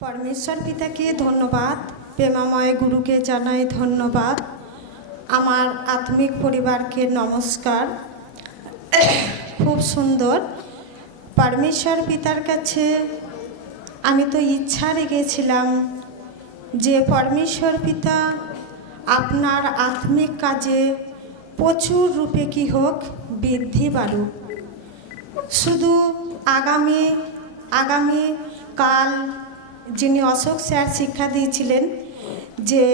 परमेश्वर पिता के धन्यवाद, प्रेमामय गुरु के जानाई धन्यवाद, आमार आत्मिक परिवार के नमस्कार। खूब सुंदर परमेश्वर पितार काछे आमी तो इच्छा रेखेछिलाम जे परमेश्वर पिता आपनार आत्मिक काजे प्रचुर रूपे की होक बृद्धि बाड़ुक। शुधु आगामी आगामी काल जिनी अशोक स्যার शिक्षा दिएছিলেন जे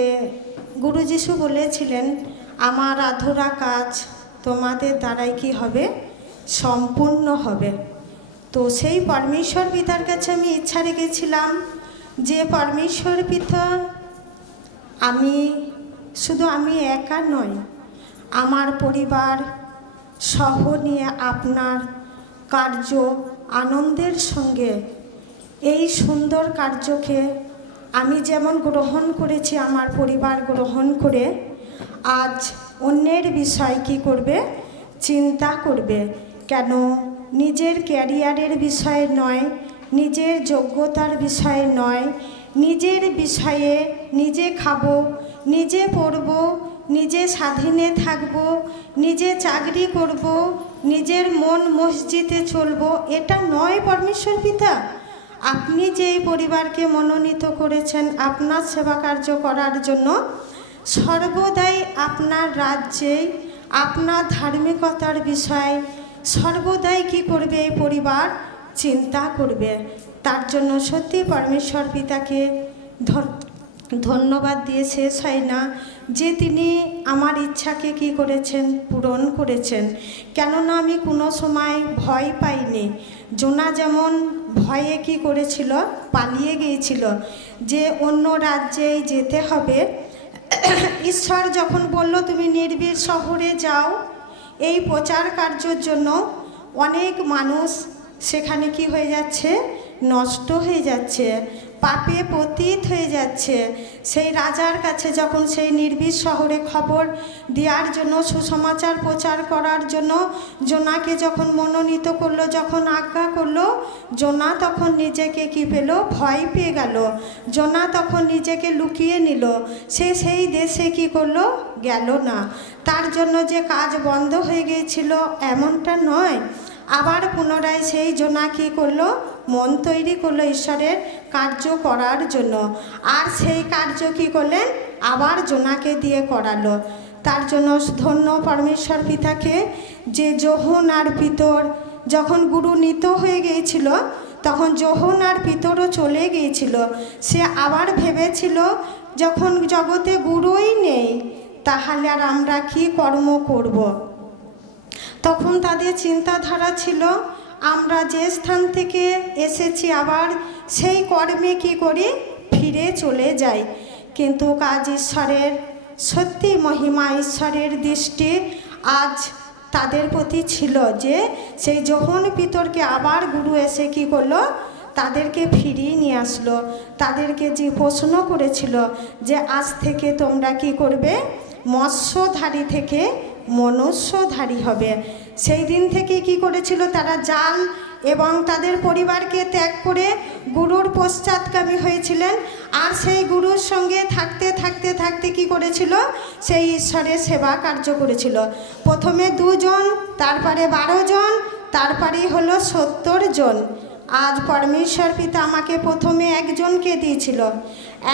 गुरु যিশু বলেছিলেন আমার আধুরা কাজ তোমাদের দ্বারাই কি হবে সম্পূর্ণ হবে। তো সেই परमेश्वर পিতার কাছে আমি ইচ্ছা রেখেছিলাম যে परमेश्वर পিতা আমি শুধু আমি একা নয়, আমার পরিবার সহ নিয়ে আপনার কার্য আনন্দের সঙ্গে এই সুন্দর কার্যকে আমি যেমন গ্রহণ করেছি আমার পরিবার গ্রহণ করে আজ অন্যের বিষয় কি করবে চিন্তা করবে। কেন নিজের ক্যারিয়ারের বিষয়ে নয়, নিজের যোগ্যতার বিষয়ে নয়, নিজের বিষয়ে নিজে খাবো, নিজে পড়বো, নিজে স্বাধীনে থাকবো, নিজে চাকরি করব, নিজের মন মসজিদে চলবো, এটা নয় परमेश्वर পিতা। আপনি যে পরিবারকে মনোনীত করেছেন আপনার সেবা কার্য করার জন্য সর্বদাই আপনার রাজ্যে আপনার ধার্মিকতার বিষয় সর্বদাই কি করবে এই পরিবার চিন্তা করবে। তার জন্য সত্যি परमेश्वर পিতাকে ধন্যবাদ দিয়ে শেষ হয় না যে তিনি আমার ইচ্ছাকে কি করেছেন পূরণ করেছেন। কেননা আমি কোনো সময় ভয় পাইনি। জোনা যেমন ভয়ে কি করেছিল পালিয়ে গিয়েছিল যে অন্য রাজ্যে যেতে হবে। ঈশ্বর যখন বলল তুমি নির্ভীক শহরে যাও এই প্রচার কার্যের জন্য, অনেক মানুষ সেখানে কি হয়ে যাচ্ছে নষ্ট হয়ে যাচ্ছে, পাপে পতিত হয়ে যাচ্ছে। সেই রাজার কাছে যখন সেই নির্ভীক শহরে খবর দেওয়ার জন্য সুসমাচার প্রচার করার জন্য জোনাকে যখন মনোনীত করলো, যখন আজ্ঞা করলো, জোনা তখন নিজেকে কি পেল ভয় পেয়ে গেল। জোনা তখন নিজেকে লুকিয়ে নিল, সে সেই দেশে কি করলো গেল না। তার জন্য যে কাজ বন্ধ হয়ে গিয়েছিল এমনটা নয়, আবার পুনরায় সেই জোনা কী করলো মন তৈরি করলো ঈশ্বরের কার্য করার জন্য। আর সেই কার্য কী করলেন আবার জোনাকে দিয়ে করালো। তার জন্য ধন্য परमेश्वर পিতাকে যে যোহন আর পিতর যখন গুরু নিত হয়ে গিয়েছিল তখন যোহন আর পিতরও চলে গিয়েছিল। সে আবার ভেবেছিল যখন জগতে গুরুই নেই তাহলে আর আমরা কি কর্ম করব। তখন তাদের চিন্তাধারা ছিল আমরা যে স্থান থেকে এসেছি আবার সেই কর্মে কি করি ফিরে চলে যাই। কিন্তু কাজ ঈশ্বরের সত্যি মহিমা ঈশ্বরের দৃষ্টি আজ তাদের প্রতি ছিল যে সেই যোহন পিতরকে আবার গুরু এসে কি করলো তাদেরকে ফিরিয়ে নিয়ে আসলো। তাদেরকে যে প্রশ্ন করেছিল যে আজ থেকে তোমরা কি করবে মৎস্যধারী থেকে মনুষ্যধারী হবে। সেই দিন থেকে কি করেছিল তারা জাল এবং তাদের পরিবারকে ত্যাগ করে গুরুর পশ্চাৎগামী হয়েছিলেন। আর সেই গুরুর সঙ্গে থাকতে থাকতে থাকতে কি করেছিল সেই ঈশ্বরের সেবা কার্য করেছিল। প্রথমে 2 জন, তারপরে 12 জন, তারপরেই হলো 70 জন। আজ परमेश्वर পিতা আমাকে প্রথমে একজনকে দিয়েছিল।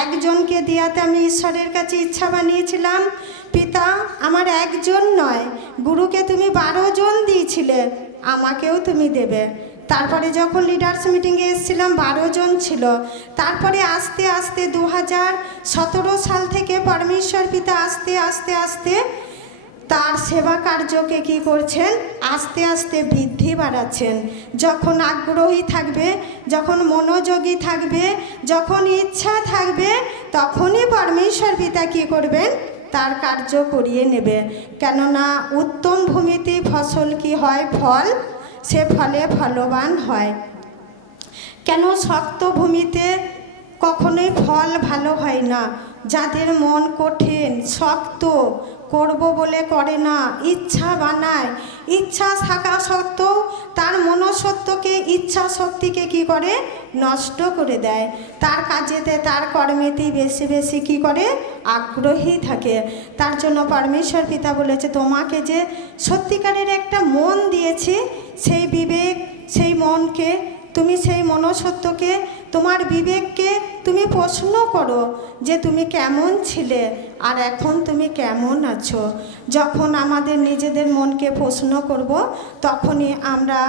একজনকে দেওয়াতে আমি ঈশ্বরের কাছে ইচ্ছা বানিয়েছিলাম পিতা আমার একজন নয়, গুরুকে তুমি 12 জন দিয়েছিলে আমাকেও তুমি দেবে। তারপরে যখন লিডার্স মিটিংয়ে এসেছিলাম 12 জন ছিল। তারপরে আস্তে আস্তে 2017 সাল থেকে परमेश्वर পিতা আস্তে আস্তে আস্তে তার সেবা কার্যকে কি করছেন আস্তে আস্তে বৃদ্ধি বাড়াচ্ছেন। যখন আগ্রহী থাকবে, যখন মনোযোগী থাকবে, যখন ইচ্ছা থাকবে তখনই परमेश्वर পিতা কি করবেন তার কার্য করিয়ে নেবে। কেননা উত্তম ভূমিতে ফসল কি হয় ফল, সে ফলে ফলবান হয়। কেন শক্ত ভূমিতে কখনোই ফল ভালো হয় না। যাদের মন কঠিন শক্ত করব বলে করে না, ইচ্ছা বানায়। ইচ্ছা থাকা সত্ত্বেও তার মনসত্বকে, ইচ্ছা শক্তিকে কি করে, নষ্ট করে দেয়। তার কাজেতে, তার কর্মেতেই বেশি বেশি কি করে, আগ্রহী থাকে। তার জন্য পরমেশ্বর পিতা বলেছে, তোমাকে যে সত্যিকারের একটা মন দিয়েছি, সেই বিবেক, সেই মনকে তুমি, সেই মনসত্বকে, তোমার বিবেককে তুমি প্রশ্ন করো যে তুমি কেমন ছিলে আর এখন তুমি কেমন আছো। যখন আমাদের নিজেদের মনকে প্রশ্ন করব, তখনই আমরা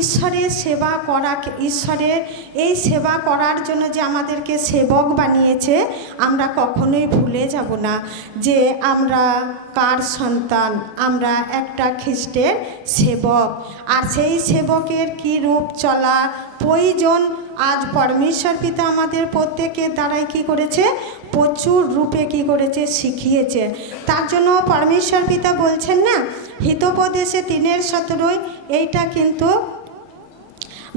ঈশ্বরের সেবা করা, ঈশ্বরের এই সেবা করার জন্য যে আমাদেরকে সেবক বানিয়েছে, আমরা কখনোই ভুলে যাব না যে আমরা কার সন্তান। আমরা একটা খ্রিস্টের সেবক। আর সেই সেবকের কি রূপ চলা প্রয়োজন, আজ পরমেশ্বর পিতা আমাদের প্রত্যেকের দ্বারাই কি করেছে, প্রচুর রূপে কি করেছে, শিখিয়েছে। তার জন্য পরমেশ্বর পিতা বলছেন না, হিতোপদেশে 3:17, এইটা কিন্তু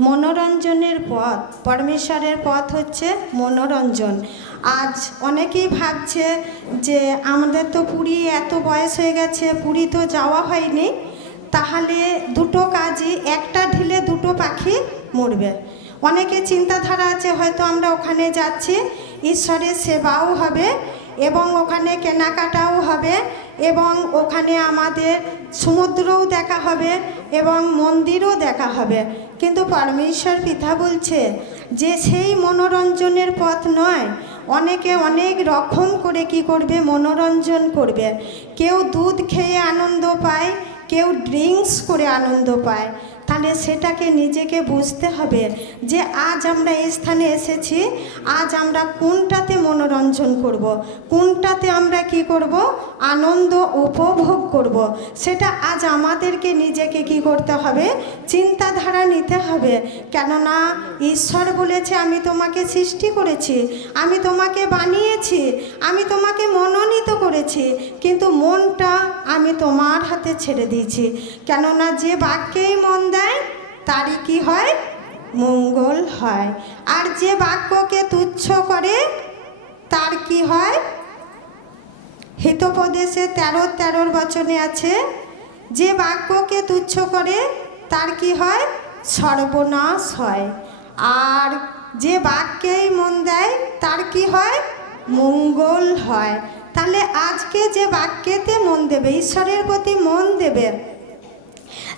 মনোরঞ্জনের পথ। পরমেশ্বরের পথ হচ্ছে মনোরঞ্জন। আজ অনেকেই ভাবছে যে আমাদের তো পুরী এত বয়স হয়ে গেছে, পুরী তো যাওয়া হয়নি, তাহলে দুটো কাজই, একটা ঢিলে দুটো পাখি মরবে। অনেকে চিন্তাধারা আছে, হয়তো আমরা ওখানে যাচ্ছি, ঈশ্বরের সেবাও হবে এবং ওখানে কেনাকাটাও হবে এবং ওখানে আমাদের সমুদ্রও দেখা হবে এবং মন্দিরও দেখা হবে। কিন্তু পরমেশ্বর পিতা বলছে যে সেই মনোরঞ্জনের পথ নয়। অনেকে অনেক রকম করে কি করবে, মনোরঞ্জন করবে। কেউ দুধ খেয়ে আনন্দ পায়, কেউ ড্রিঙ্কস করে আনন্দ পায়। তাহলে সেটাকে নিজেকে বুঝতে হবে যে আজ আমরা এই স্থানে এসেছি, আজ আমরা কোনটাতে মনোরঞ্জন করব, কোনটাতে আমরা কি করব, আনন্দ উপভোগ করব। সেটা আজ আমাদেরকে নিজেকে কি করতে হবে, চিন্তাধারা নিতে হবে। কেননা ঈশ্বর বলেছে, আমি তোমাকে সৃষ্টি করেছি, আমি তোমাকে বানিয়েছি, আমি তোমাকে মনোনীত করেছি, কিন্তু মনটা আমি তোমার হাতে ছেড়ে দিয়েছি। কেননা যে বাক্যেই মন দেয় তারই কি হয়, মঙ্গল হয়। আর যে বাক্যকে তুচ্ছ করে তার কি হয়, হিতোপদেশে 13 বচনে আছে, যে বাক্যকে তুচ্ছ করে তার কি হয়, সর্বনাশ হয়। আর যে বাক্যেই মন দেয় তার কি হয়, মঙ্গল হয়। তাহলে আজকে যে বাক্যেতে মন দেবে, ঈশ্বরের প্রতি মন দেবে,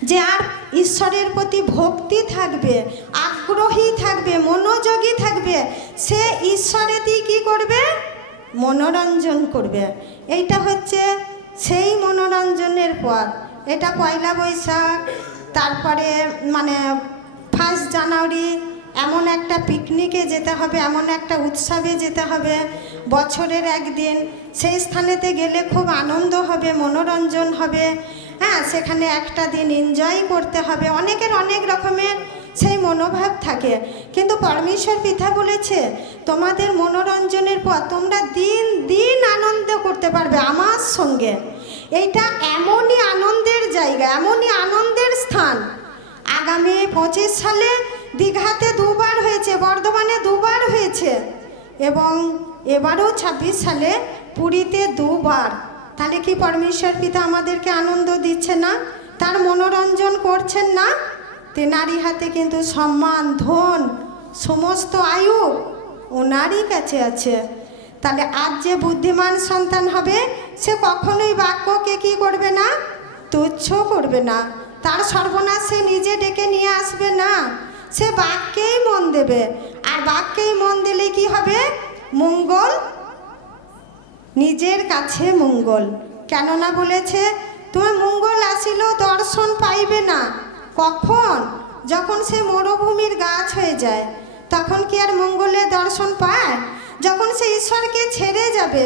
যে আর ঈশ্বরের প্রতি ভক্তি থাকবে, আগ্রহী থাকবে, মনোযোগী থাকবে, সে ঈশ্বরেতেই কি করবে, মনোরঞ্জন করবে। এইটা হচ্ছে সেই মনোরঞ্জনের পথ। এটা পয়লা বৈশাখ, তারপরে মানে 1 জানুয়ারি এমন একটা পিকনিকে যেতে হবে, এমন একটা উৎসবে যেতে হবে, বছরের একদিন সেই স্থানেতে গেলে খুব আনন্দ হবে, মনোরঞ্জন হবে। হ্যাঁ, সেখানে একটা দিন এনজয় করতে হবে। অনেকের অনেক রকমের সেই মনোভাব থাকে, কিন্তু পরমেশ্বর পিতা বলেছে তোমাদের মনোরঞ্জনের পর তোমরা দিন দিন আনন্দ করতে পারবে আমার সঙ্গে। এইটা এমনই আনন্দের জায়গা, এমনই আনন্দের স্থান। আগামী 25 সালে দীঘাতে 2 বার হয়েছে, বর্ধমানে 2 বার হয়েছে এবং এবারও 26 সালে পুরীতে 2 বার। তাহলে কি পরমেশ্বর পিতা আমাদেরকে আনন্দ দিচ্ছে না, তার মনোরঞ্জন করছেন না? তেনারই হাতে কিন্তু সম্মান, ধন, সমস্ত আয়ু ওনারই কাছে আছে। তাহলে আজ যে বুদ্ধিমান সন্তান হবে, সে কখনোই বাক্যকে কি করবে না, তুচ্ছ করবে না। তার সর্বনাশ সে নিজে ডেকে নিয়ে আসবে না, সে বাক্যেই মন দেবে। আর বাক্যেই মন দিলে কি হবে, মঙ্গল, নিজের কাছে মঙ্গল। কেননা বলেছে তোমার মঙ্গল আসিলেও দর্শন পাইবে না। কখন? যখন সে মরুভূমির গাছ হয়ে যায়, তখন কি আর মঙ্গলের দর্শন পায়? যখন সে ঈশ্বরকে ছেড়ে যাবে,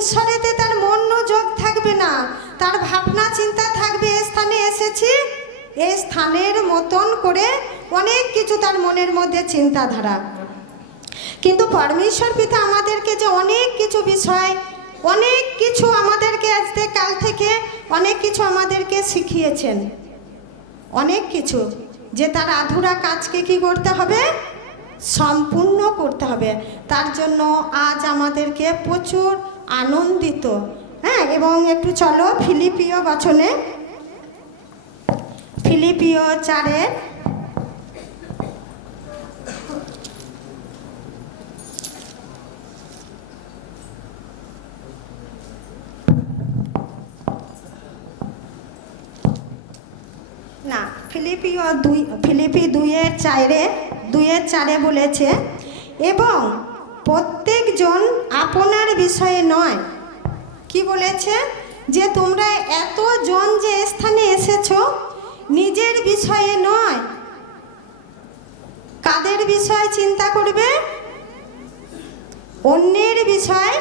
ঈশ্বরেতে তার মনোযোগ থাকবে না, তার ভাবনা চিন্তা থাকবে এই স্থানে এসেছি, এই স্থানের মতন করে অনেক কিছু তার মনের মধ্যে চিন্তাধারা। কিন্তু পরমেশ্বর পিতা আমাদেরকে যে অনেক কিছু বিষয়, অনেক কিছু আমাদেরকে আজকে কাল থেকে অনেক কিছু আমাদেরকে শিখিয়েছেন, অনেক কিছু, যে তার আধুরা কাজকে কি করতে হবে, সম্পূর্ণ করতে হবে। তার জন্য আজ আমাদেরকে প্রচুর আনন্দিত। হ্যাঁ, এবং একটু চলো ফিলিপিও বচনে, ফিলিপিও 4-এর না ফিলিপি 2:4 বলেছে, এবং প্রত্যেকজন আপনার বিষয়ে নয়। কি বলেছে? যে তোমরা এতজন যে স্থানে এসেছো নিজের বিষয়ে নয়। কাদের বিষয়ে চিন্তা করবে? অন্যের বিষয়।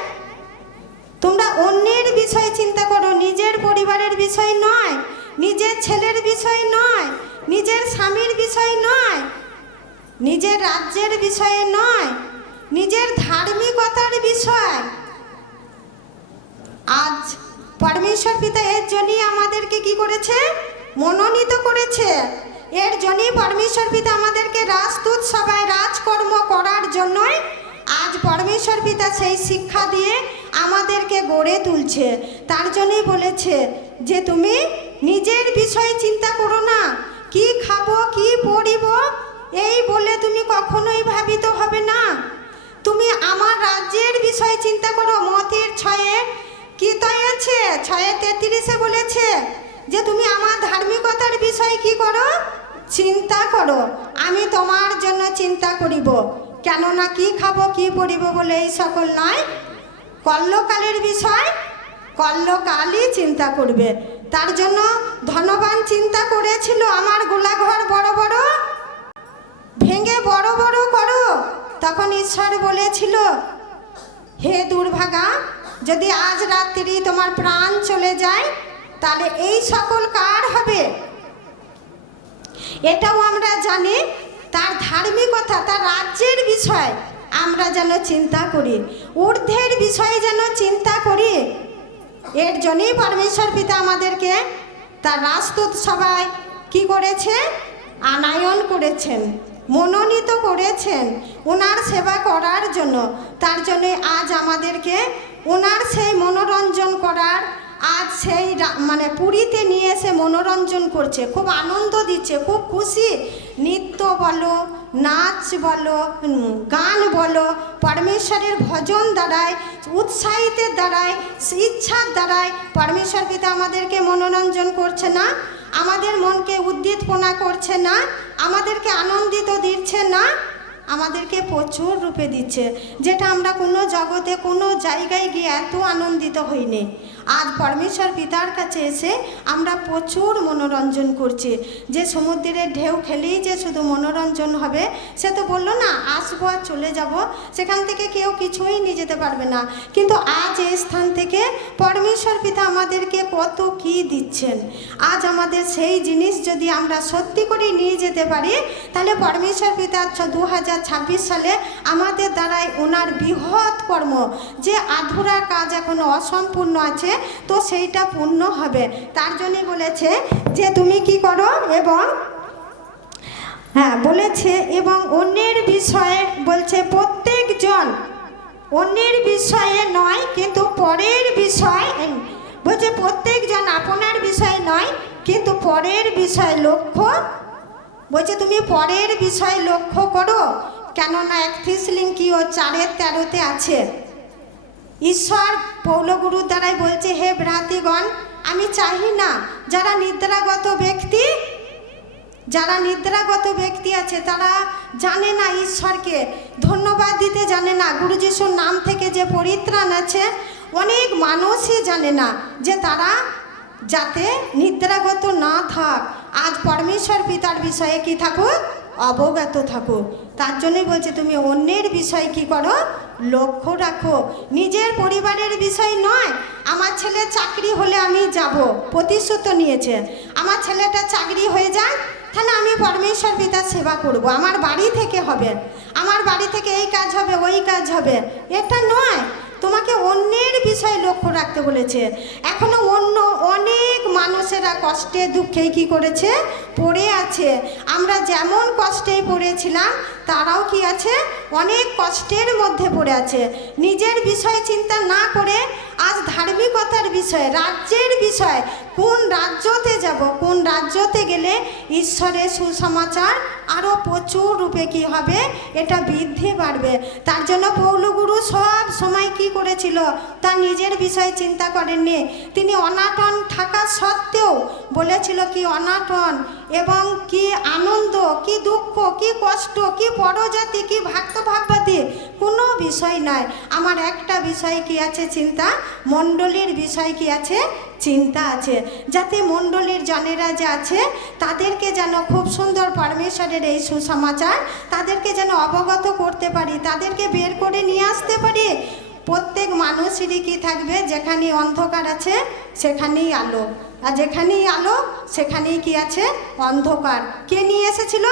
তোমরা অন্যের বিষয়ে চিন্তা করো, নিজের পরিবারের বিষয় নয়, নিজের ছেলের বিষয় নয়, নিজের স্বামীর বিষয় নয়, নিজের রাজ্যের বিষয়ে নয়, নিজের ধার্মিকতার বিষয়। আজ পরমেশ্বর পিতা এর জন্যই আমাদেরকে কি করেছে? মনোনীত করেছে। এর জন্যই পরমেশ্বর পিতা আমাদেরকে রাজদূত সভায় রাজকর্ম করার জন্যই আজ পরমেশ্বর পিতা সেই শিক্ষা দিয়ে আমাদেরকে গড়ে তুলছে। তার জন্যই বলেছে যে তুমি নিজের বিষয়ে চিন্তা করো না, কি খাবো কি পরিব এই বলে তুমি কখনোই ভাবিত হবে না। তুমি আমার রাজ্যের বিষয়ে চিন্তা করো। মতির 6-এ কি তাই আছে? 6:33 বলেছে যে তুমি আমার ধার্মিকতার বিষয়ে কি করো? চিন্তা করো। আমি তোমার জন্য চিন্তা করিব, কেননা কি খাবো কি পরিব বলে এই সকল নয়, কল্যকালের বিষয় কল্যকালই চিন্তা করবে। তার জন্য ধনবান চিন্তা করেছিল আমার গোলাঘর বড় বড় ভেঙে বড় বড় করো। তখন ঈশ্বর বলেছিল, হে দুর্ভাগা, যদি আজ রাত্রি তোমার প্রাণ চলে যায় তাহলে এই সকল কার হবে? এটাও আমরা জানি। তার ধার্মিকতা, তার রাজ্যের বিষয় আমরা যেন চিন্তা করি, ঊর্ধ্বের বিষয়ে যেন চিন্তা করি। এর জন্যই পরমেশ্বর পিতা আমাদেরকে তার রাজদূত সভায় কি করেছে? আনায়ন করেছেন, মনোনীত করেছেন ওনার সেবা করার জন্য। তার জন্য আজ আমাদেরকে ওনার সেই মনোরঞ্জন করার, আজ সেই মানে পুরীতে নিয়ে এসে মনোরঞ্জন করছে, খুব আনন্দ দিচ্ছে, খুব খুশি। নৃত্য বলো, নাচ বলো, গান বলো, পরমেশ্বরের ভজন দ্বারায়, উৎসাহিতের দ্বারায়, ইচ্ছার দ্বারায় পরমেশ্বর পিতা আমাদেরকে মনোরঞ্জন করছে না, আমাদের মনকে উদ্দীপনা করছে না, আমাদেরকে আনন্দিত দিচ্ছে না, আমাদেরকে প্রচুর রূপে দিচ্ছে, যেটা আমরা কোনো জগতে কোনো জায়গায় গিয়ে এত আনন্দিত হইনি। আজ পরমেশ্বর পিতার কাছে এসে আমরা প্রচুর মনোরঞ্জন করছি। যে সমুদ্রের ঢেউ খেলেই যে শুধু মনোরঞ্জন হবে সে তো বললো না আসবো আর চলে যাব, সেখান থেকে কেউ কিছুই নিয়ে যেতে পারবে না। কিন্তু আজ এই স্থান থেকে পরমেশ্বর পিতা আমাদেরকে কত কি দিচ্ছেন। আজ আমাদের সেই জিনিস যদি আমরা সত্যি করে নিয়ে যেতে পারি তাহলে পরমেশ্বর পিতা 2026 সালে আমাদের দ্বারাই ওনার বৃহৎ কর্ম, যে আধুরা কাজ এখনো অসম্পূর্ণ আছে, তো সেইটা পূর্ণ হবে। তার জন্য বলেছে যে তুমি কি করো, এবং বলেছে এবং অন্যের বিষয়ে বলছে প্রত্যেকজন অন্যের বিষয়ে নয় কিন্তু পরের বিষয় বলছে, প্রত্যেকজন আপনার বিষয় নয় কিন্তু পরের বিষয় লক্ষ্য। বলছে তুমি পরের বিষয় লক্ষ্য করো, কেননা 4:13 আছে। ঈশ্বর পৌলগুরুর দ্বারাই বলছে, হে ভ্রাতৃগণ, আমি চাহি না যারা নিদ্রাগত ব্যক্তি আছে তারা জানে না ঈশ্বরকে ধন্যবাদ দিতে জানে না। গুরু যিশুর নাম থেকে যে পরিত্রাণ আছে অনেক মানুষই জানে না, যে তারা যাতে নিদ্রাগত না থাক। আজ পরমেশ্বর পিতার বিষয়ে কি থাকুক? অবগত থাকুক। তার জন্যই বলছে তুমি অন্যের বিষয় কি করো? লক্ষ্য রাখো, নিজের পরিবারের বিষয় নয়। আমার ছেলে চাকরি হলে আমি যাব, প্রতিশ্রুত নিয়েছে, আমার ছেলেটা চাকরি হয়ে যায় তাহলে আমি পরমেশ্বর পিতার সেবা করব, আমার বাড়ি থেকে হবে, আমার বাড়ি থেকে এই কাজ হবে ওই কাজ হবে, এটা নয়। তোমার আমাকে অন্যের বিষয়ে লক্ষ্য রাখতে বলেছে। এখনো অন্য অনেক মানুষেরা কষ্টে দুঃখে কি করেছে, পড়ে আছে। আমরা যেমন কষ্টেই পড়েছিলাম, তারাও কি আছে, অনেক কষ্টের মধ্যে পড়ে আছে। নিজের বিষয় চিন্তা না করে আজ ধার্মিকতার বিষয়, রাজ্যের বিষয়, কোন রাজ্যতে যাব, কোন রাজ্যতে গেলে ঈশ্বরের সুসমাচার আরও প্রচুর রূপে কি হবে, এটা বৃদ্ধি বাড়বে। তার জন্য পৌলগুরু সব সময় কি করেছিল, তার নিজের বিষয়ে চিন্তা করেননি। তিনি অনাটন থাকা সত্ত্বেও বলেছিল কি অনাটন এবং কি আনন্দ, কি দুঃখ, কি কষ্ট, কি পরজাতি, কি ভক্ত ভাববাদী, কোনো বিষয় নয়। আমার একটা বিষয় কি আছে, চিন্তা, মণ্ডলীর বিষয় কি আছে, চিন্তা আছে। যাতে মণ্ডলীর জনেরা যে আছে তাদেরকে যেন খুব সুন্দর পরমেশ্বরের এই সুসমাচার তাদেরকে যেন অবগত করতে পারি, তাদেরকে বের করে নিয়ে আসতে পারি। প্রত্যেক মানুষেরই কি থাকবে, যেখানেই অন্ধকার আছে সেখানেই আলো, আর যেখানেই আলো সেখানেই কি আছে, অন্ধকার। কে নিয়ে এসেছিল?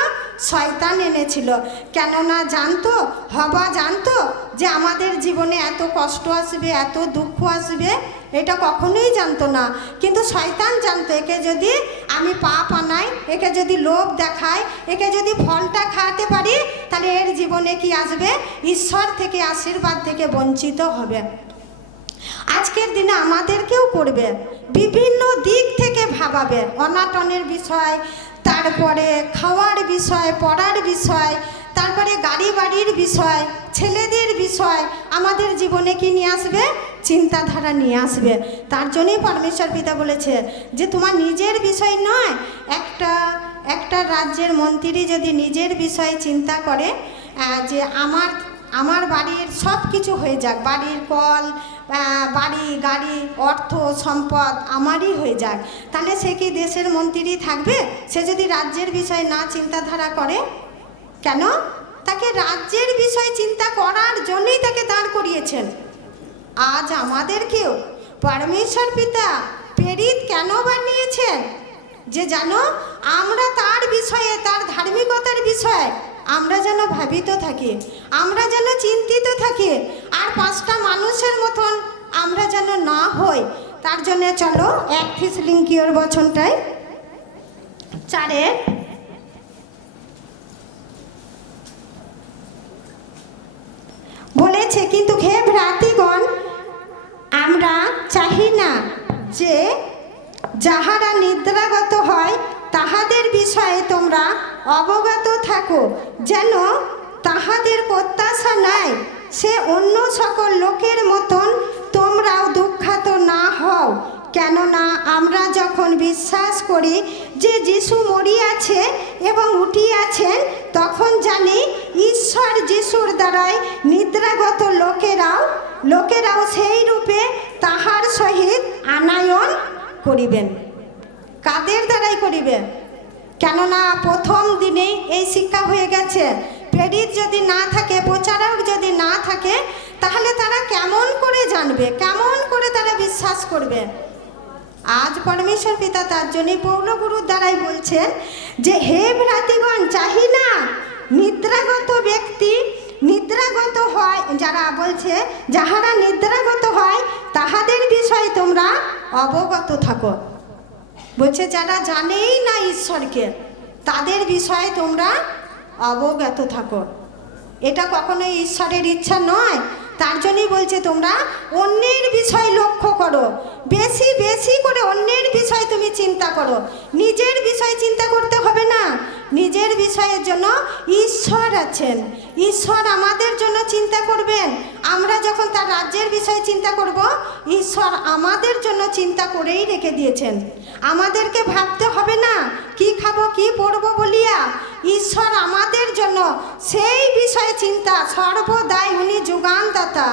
শয়তান এনেছিল। কেননা জানতো, হবা জানতো যে আমাদের জীবনে এত কষ্ট আসবে, এত দুঃখ আসবে, এটা কখনোই জানতো না। কিন্তু শয়তান জানতো, একে যদি আমি পাপ আনাই, একে যদি লোভ দেখাই, একে যদি ফলটা খাওয়াতে পারি, তাহলে এর জীবনে কি আসবে, ঈশ্বর থেকে, আশীর্বাদ থেকে বঞ্চিত হবে। আজকের দিনে আমাদেরকেও করবে, বিভিন্ন দিক থেকে ভাবাবে। অনাটনের বিষয়, তারপরে খাওয়ার বিষয়, পড়ার বিষয়, তারপরে গাড়ি বাড়ির বিষয়, ছেলেদের বিষয়, আমাদের জীবনে কি নিয়ে আসবে, চিন্তাধারা নিয়ে আসবে। তার জন্যই পরমেশ্বর পিতা বলেছে যে তোমার নিজের বিষয় নয়। একটা রাজ্যের মন্ত্রী যদি নিজের বিষয় চিন্তা করে যে আমার বাড়ির সব কিছু হয়ে যাক, বাড়ির কল, বাড়ি, গাড়ি, অর্থ, সম্পদ আমারই হয়ে যাক, তাহলে সে কি দেশের মন্ত্রী থাকবে? সে যদি রাজ্যের বিষয় না চিন্তাধারা করে, কেন? তাকে রাজ্যের বিষয় চিন্তা করার জন্যই তাকে দাঁড় করিয়েছেন। আজ আমাদেরকেও পরমেশ্বর পিতা প্রেরিত কেন বানিয়েছেন? যে জানো আমরা তার বিষয়ে, তার ধার্মিকতার বিষয়ে আমরা যেন ভাবিত থাকি, আমরা যেন চিন্তিত থাকি, আর পাঁচটা মানুষের মতন আমরা যেন না হই। তার জন্য চলো 1 থেসলোনিকীয়র বচনটায় 4 বলেছে, কিন্তু হে ভ্রাতৃগণ, আমরা চাহি না যে যাহারা নিদ্রাগত হয় তাহাদের বিষয়ে তোমরা অবগত থাকো, যেন তাহাদের প্রত্যাশা নাই সে অন্য সকল লোকের মতন তোমরাও দুঃখাত না হও। কেননা আমরা যখন বিশ্বাস করি যে যিশু মরিয়াছে এবং উঠিয়াছেন, তখন জানি ঈশ্বর যিশুর দ্বারাই নিদ্রাগত লোকেরাও সেই রূপে তাহার সহিত আনায়ন করিবেন। কাদের দ্বারাই করিবে? কেননা প্রথম দিনেই এই শিক্ষা হয়ে গেছে। প্রেরিত যদি না থাকে, প্রচারক যদি না থাকে, তাহলে তারা কেমন করে জানবে, কেমন করে তারা বিশ্বাস করবে? আজ পরমেশ্বর পিতা তার জন্য পৌলগুরুর দ্বারাই বলছেন যে হে ভ্রাতৃগণ, চাহি না নিদ্রাগত ব্যক্তি নিদ্রাগত হয়, যারা বলছে যাহারা নিদ্রাগত হয় তাহাদের বিষয়ে তোমরা অবগত থাকো। বলছে যারা জানেই না ঈশ্বরকে, তাদের বিষয়ে তোমরা অবগত থাকো। এটা কখনোই ঈশ্বরের ইচ্ছা নয়। তার জন্যই বলছে তোমরা অন্যের বিষয় লক্ষ্য করো, বেশি বেশি করে অন্যের বিষয় তুমি চিন্তা করো। নিজের বিষয় চিন্তা করতে হবে না। নিজের বিষয়ের জন্য ঈশ্বর আছেন, ঈশ্বর আমাদের জন্য চিন্তা করবেন। আমরা যখন তার রাজ্যের বিষয়ে চিন্তা করব, ঈশ্বর আমাদের জন্য চিন্তা করেই রেখে দিয়েছেন। আমাদেরকে ভাবতে হবে না কি খাবো, কি পরবো বলিয়া। ঈশ্বর আমাদের জন্য সেই বিষয়ে চিন্তা সর্বদাই, উনি যোগানদাতা,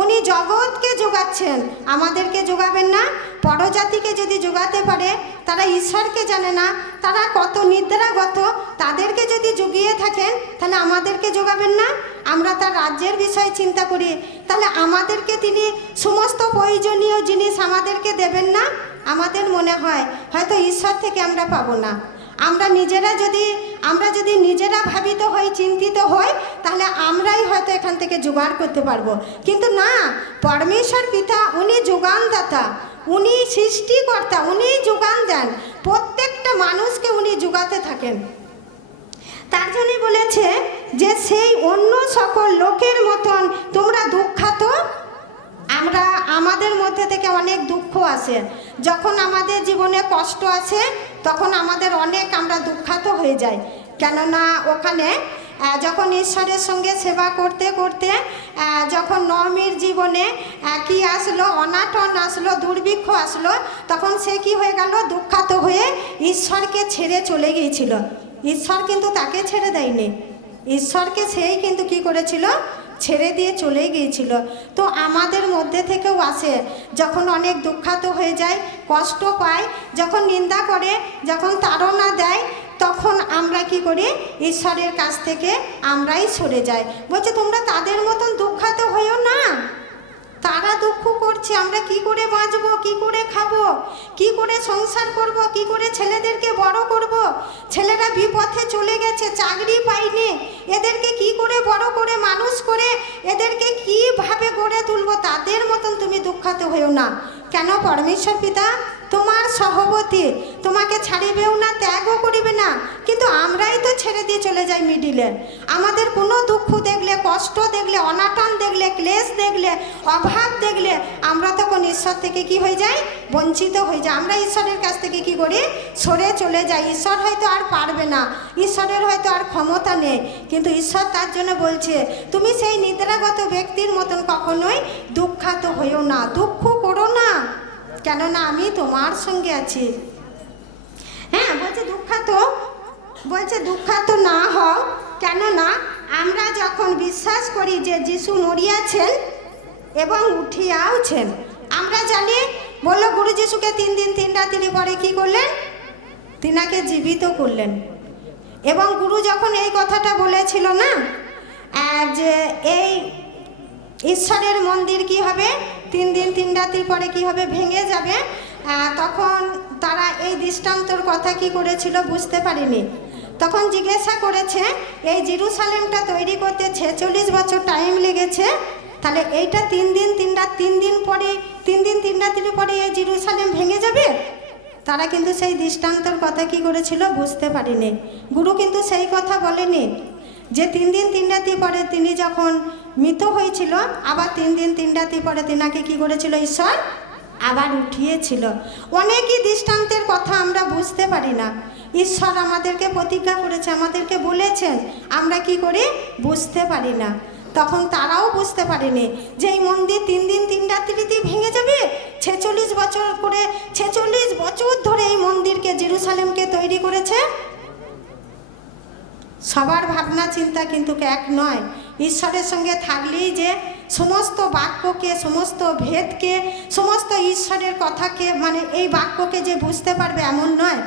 উনি জগৎকে যোগাচ্ছেন, আমাদেরকে যোগাবেন না? পরজাতিকে যদি যোগাতে পারে, তারা ঈশ্বরকে জানে না, তারা কত নিদ্রাগত, তাদেরকে যদি জুগিয়ে থাকেন, তাহলে আমাদেরকে যোগাবেন না? আমরা তার রাজ্যের বিষয়ে চিন্তা করি, তাহলে আমাদেরকে তিনি সমস্ত প্রয়োজনীয় জিনিস আমাদেরকে দেবেন না? আমাদের মনে হয় হয়তো ঈশ্বর থেকে আমরা পাবো না। আমরা নিজেরা যদি আমরা যদি নিজেরা ভাবিত হই, চিন্তিত হই, তাহলে আমরাই হয়তো এখান থেকে জোগাড় করতে পারবো। কিন্তু না, পরমেশ্বর পিতা উনি যোগানদাতা, উনি সৃষ্টিকর্তা, উনি যোগান দেন, প্রত্যেকটা মানুষকে উনি যোগাতে থাকেন। তার জন্যই বলেছে যে সেই অন্য সকল লোকের মতন তোমরা দুঃখাত। আমরা আমাদের মধ্যে থেকে অনেক দুঃখ আসে, যখন আমাদের জীবনে কষ্ট আসে তখন আমাদের অনেক আমরা দুঃখাত হয়ে যাই। কেননা ওখানে যখন ঈশ্বরের সঙ্গে সেবা করতে করতে যখন নবমীর জীবনে কি আসলো, অনাটন আসলো, দুর্ভিক্ষ আসলো, তখন সে কি হয়ে গেল, দুঃখাত হয়ে ঈশ্বরকে ছেড়ে চলে গিয়েছিল। ঈশ্বর কিন্তু তাকে ছেড়ে দেয়নি, ঈশ্বরকে সেই কিন্তু কি করেছিল, ছেড়ে দিয়ে চলে গিয়েছিল। তো আমাদের মধ্যে থেকেও আসে, যখন অনেক দুঃখাত হয়ে যায়, কষ্ট পায়, যখন নিন্দা করে, যখন তাড়না দেয়, তখন আমরা কি করি, ঈশ্বরের কাছ থেকে আমরাই সরে যাই। বলছে তোমরা তাদের মতন দুঃখাত হইও না, তারা দুঃখ করছে, আমরা কি করে বাঁচবো, কি করে খাবো, কি করে সংসার করব, কি করে ছেলেদেরকে বড় করব, ছেলেরা বিপথে চলে গেছে, চাকরি পাইনি, এদেরকে কি করে বড় করে মানুষ করে এদেরকে কিভাবে গড়ে তুলবো, তাদের মতন তুমি দুঃখাত হইও না। কেন, পরমেশ্বর পিতা তোমার সহবতী, তোমাকে ছাড়িবেও না, ত্যাগও করিবে না। কিন্তু আমরাই তো ছেড়ে দিয়ে চলে যাই মিডিলে। আমাদের কোনো দুঃখ দেখলে, কষ্ট দেখলে, অনাটন দেখলে, ক্লেশ দেখলে, অভাব দেখলে আমরা তখন ঈশ্বর থেকে কি হয়ে যাই, বঞ্চিত হয়ে যাই। আমরা ঈশ্বরের কাছ থেকে কি করি, সরে চলে যাই। ঈশ্বর হয়তো আর পারবে না, ঈশ্বরের হয়তো আর ক্ষমতা নেই, কিন্তু ঈশ্বর তার জন্য বলছে তুমি সেই নিদ্রাগত ব্যক্তির মতন কখনোই দুঃখাত হইও না, দুঃখ করো না, কেননা আমি তোমার সঙ্গে আছি। হ্যাঁ, বলছে দুঃখাত না হও, কেননা আমরা যখন বিশ্বাস করি যে যিশু মরিয়াছেন এবং উঠিয়াওছেন, আমরা জানি, বললো গুরু যিশুকে 3 দিন 3 রাত্রি পরে কি করলেন, তিনাকে জীবিত করলেন। এবং গুরু যখন এই কথাটা বলেছিল না, যে এই ঈশ্বরের মন্দির কি হবে, 3 দিন 3 রাত্রি পরে কি হবে, ভেঙে যাবে, তখন তারা এই দৃষ্টান্তর কথা কি করেছিল বুঝতে পারেনি। তখন জিজ্ঞাসা করেছে, এই জেরুসালেমটা তৈরি করতে 46 বছর টাইম লেগেছে, তাহলে এইটা 3 দিন 3 রাত 3 দিন পরে 3 দিন 3 রাত্রি পরে এই জেরুসালেম ভেঙে যাবে। তারা কিন্তু সেই দৃষ্টান্তর কথা কি করেছিল বুঝতে পারেনি। গুরু কিন্তু সেই কথা বলেনি যে 3 দিন 3 রাত্রি পরে তিনি যখন মৃত হয়েছিল, আবার 3 দিন 3 রাত্রি পরে তিনাকে কি করেছিল ঈশ্বর আবার উঠিয়েছিল। অনেকই দৃষ্টান্তের কথা আমরা বুঝতে পারি না। ঈশ্বর আমাদেরকে প্রতিজ্ঞা করেছে, আমাদেরকে বলেছেন, আমরা কি করি বুঝতে পারি না। তখন তারাও বুঝতে পারেনি যে এই মন্দির 3 দিন 3 রাত্রিতেই ভেঙে যাবে। 46 বছর করে 46 বছর ধরে এই মন্দিরকে, জেরুসালেমকে তৈরি করেছে। সবার ভাবনা চিন্তা কিন্তু এক নয়। ঈশ্বরের সঙ্গে থাকলেই যে সমস্ত বাক্যকে, সমস্ত ভেদকে, সমস্ত ঈশ্বরের কথাকে, মানে এই বাক্যকে যে বুঝতে পারবে এমন নয়।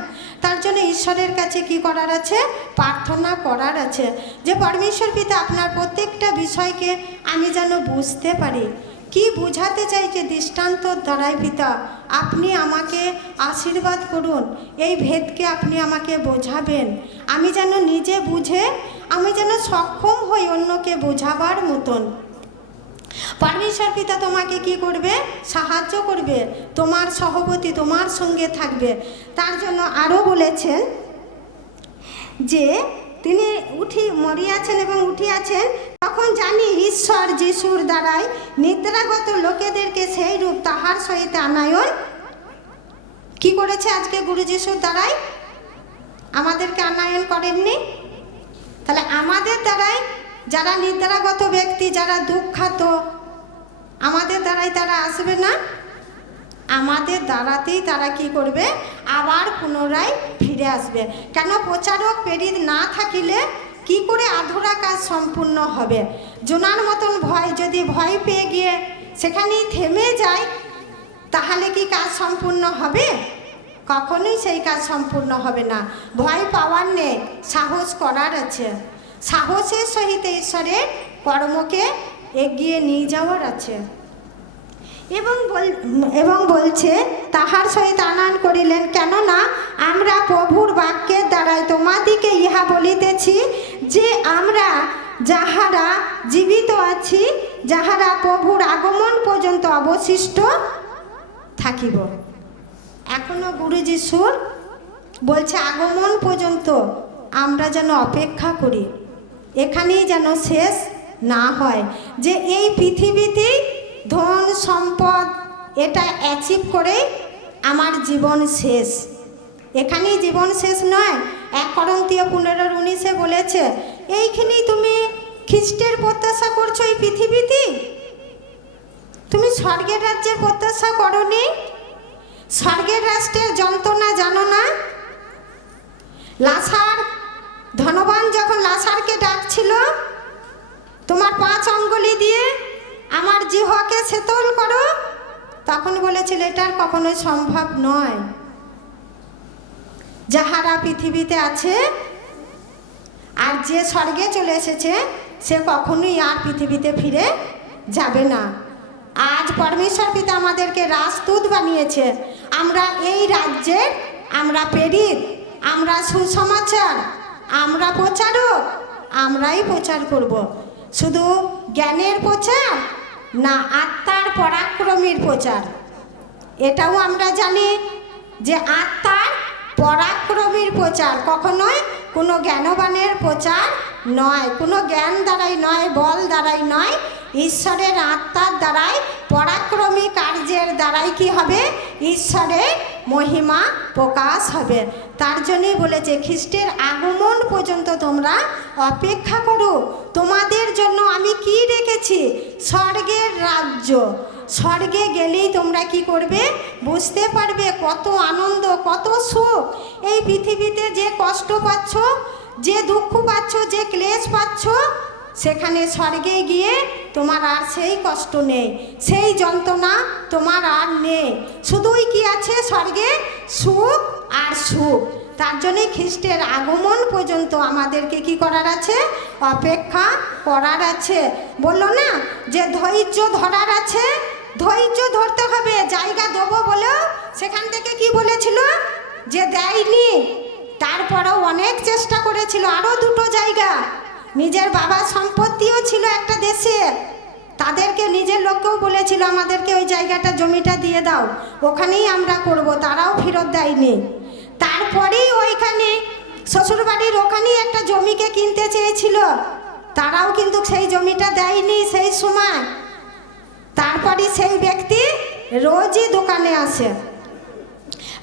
তার জন্য ঈশ্বরের কাছে কি করার আছে, প্রার্থনা করার আছে যে পরমেশ্বর পিতা আপনার প্রত্যেকটা বিষয়কে আমি যেন বুঝতে পারি। কি বুঝাতে চাইছে দৃষ্টান্তর দ্বারাই পিতা আপনি আমাকে আশীর্বাদ করুন, এই ভেদকে আপনি আমাকে বোঝাবেন, আমি যেন নিজে বুঝে আমি যেন সক্ষম হই অন্যকে বোঝাবার মতন। পরমেশ্বর পিতা তোমাকে কি করবে, সাহায্য করবে, তোমার সহবতী তোমার সঙ্গে থাকবে। তার জন্য আরও বলেছেন যে তিনি মরিয়াছেন এবং উঠিয়াছেন, তখন জানি ঈশ্বর যিশুর দ্বারাই নিদ্রাগত লোকেদেরকে সেই রূপ তাহার সহিত আনায়ন কি করেছে। আজকে গুরু যিশুর দ্বারাই আমাদেরকে আনায়ন করেননি, তাহলে আমাদের দ্বারাই যারা নিদ্রাগত ব্যক্তি, যারা দুঃখাত, আমাদের দ্বারাই তারা আসবে না, আমাদের দ্বারাতেই তারা কি করবে, আবার পুনরায় ফিরে আসবে। কেন, প্রচারক প্রেরিত না থাকিলে কি করে আধুরা কাজ সম্পূর্ণ হবে। জোনার মতন যদি ভয় পেয়ে গিয়ে সেখানেই থেমে যায়, তাহলে কি কাজ সম্পূর্ণ হবে? কখনোই সেই কাজ সম্পূর্ণ হবে না। ভয় পাওয়ার নেই, সাহস করার আছে, সাহসের সহিত ঈশ্বরের কর্মকে এগিয়ে নিয়ে যাওয়ার আছে। এবং বলছে তাহার সহিত আনয়ন করিলেন, কেননা আমরা প্রভুর বাক্যের দ্বারাই তোমাদিকে ইহা বলিতেছি যে আমরা যাহারা জীবিত আছি, যাহারা প্রভুর আগমন পর্যন্ত অবশিষ্ট থাকিব। এখনো গুরুজি সুর বলছে আগমন পর্যন্ত আমরা যেন অপেক্ষা করি, এখানেই যেন শেষ না হয় যে এই পৃথিবীতেই ধন সম্পদ এটা অ্যাচিভ করে আমার জীবন শেষ। এখানেই জীবন শেষ নয়। 1 করন্থীয় 15:19 বলেছে এইখানেই তুমি খ্রিস্টের প্রত্যাশা করছো এই পৃথিবীতে, তুমি স্বর্গের রাজ্যের প্রত্যাশা করোনি? স্বর্গের রাষ্ট্রের যন্ত্রণা জানো না? লাসার ধনবান যখন লাসারকে ডাকছিল, তোমার 5 আঙ্গুলি দিয়ে আমার জিহ্বাকে শীতল করো, তখন বলেছিল এটা কখনোই সম্ভব নয়। যাহারা পৃথিবীতে আছে আর যে স্বর্গে চলে এসেছে সে কখনোই আর পৃথিবীতে ফিরে যাবে না। আজ পরমেশ্বর পিতা আমাদেরকে রাজদূত বানিয়েছে। আমরা এই রাজ্যের আমরা প্রেরিত, আমরা সুসমাচার, আমরা প্রচারক, আমরাই প্রচার করব। শুধু জ্ঞানের প্রচার না, আত্মার পরাক্রমের প্রচার। এটাও আমরা জানি যে আত্মার পরাক্রমের প্রচার কখনোই কোনো জ্ঞানবানের প্রচার নয়, কোনো জ্ঞান দ্বারাই নয়, বল দ্বারাই নয়, ঈশ্বরের আত্মার দ্বারাই পরাক্রমী কার্যের দ্বারাই কি হবে? ঈশ্বরের মহিমা প্রকাশ হবে। তার জন্যই বলেছে খ্রিস্টের আগমন পর্যন্ত তোমরা অপেক্ষা করো। তোমাদের জন্য আমি কি রেখেছি? স্বর্গের রাজ্য। স্বর্গে গেলেই তোমরা কি করবে? বুঝতে পারবে কত আনন্দ, কত সুখ। এই পৃথিবীতে যে কষ্ট পাচ্ছ, যে দুঃখ পাচ্ছ, যে ক্লেশ পাচ্ছ, সেখানে স্বর্গে গিয়ে তোমার আর সেই কষ্ট নেই, সেই যন্ত্রণা তোমার আর নেই। শুধুই কি আছে স্বর্গে? সুখ আর সুখ। তার জন্যই খ্রিস্টের আগমন পর্যন্ত আমাদেরকে কি করার আছে? অপেক্ষা করার আছে। বললো না যে ধৈর্য ধরার আছে, ধৈর্য ধরতে হবে। জায়গা দেবো বলেও সেখান থেকে কি বলেছিল যে দেয়নি। তারপরেও অনেক চেষ্টা করেছিল, আরও 2টো জায়গা। নিজের বাবার সম্পত্তিও ছিল একটা দেশে, তাদেরকে নিজের লোককেও বলেছিল আমাদেরকে ওই জায়গাটা জমিটা দিয়ে দাও, ওখানেই আমরা করব, তারাও ফেরত দেয়নি। তারপরেই ওইখানে শ্বশুরবাড়ির ওখানেই একটা জমিকে কিনতে চেয়েছিল, তারাও কিন্তু সেই জমিটা দেয়নি সেই সময়। তারপরে সেই ব্যক্তি রোজই দোকানে আসে,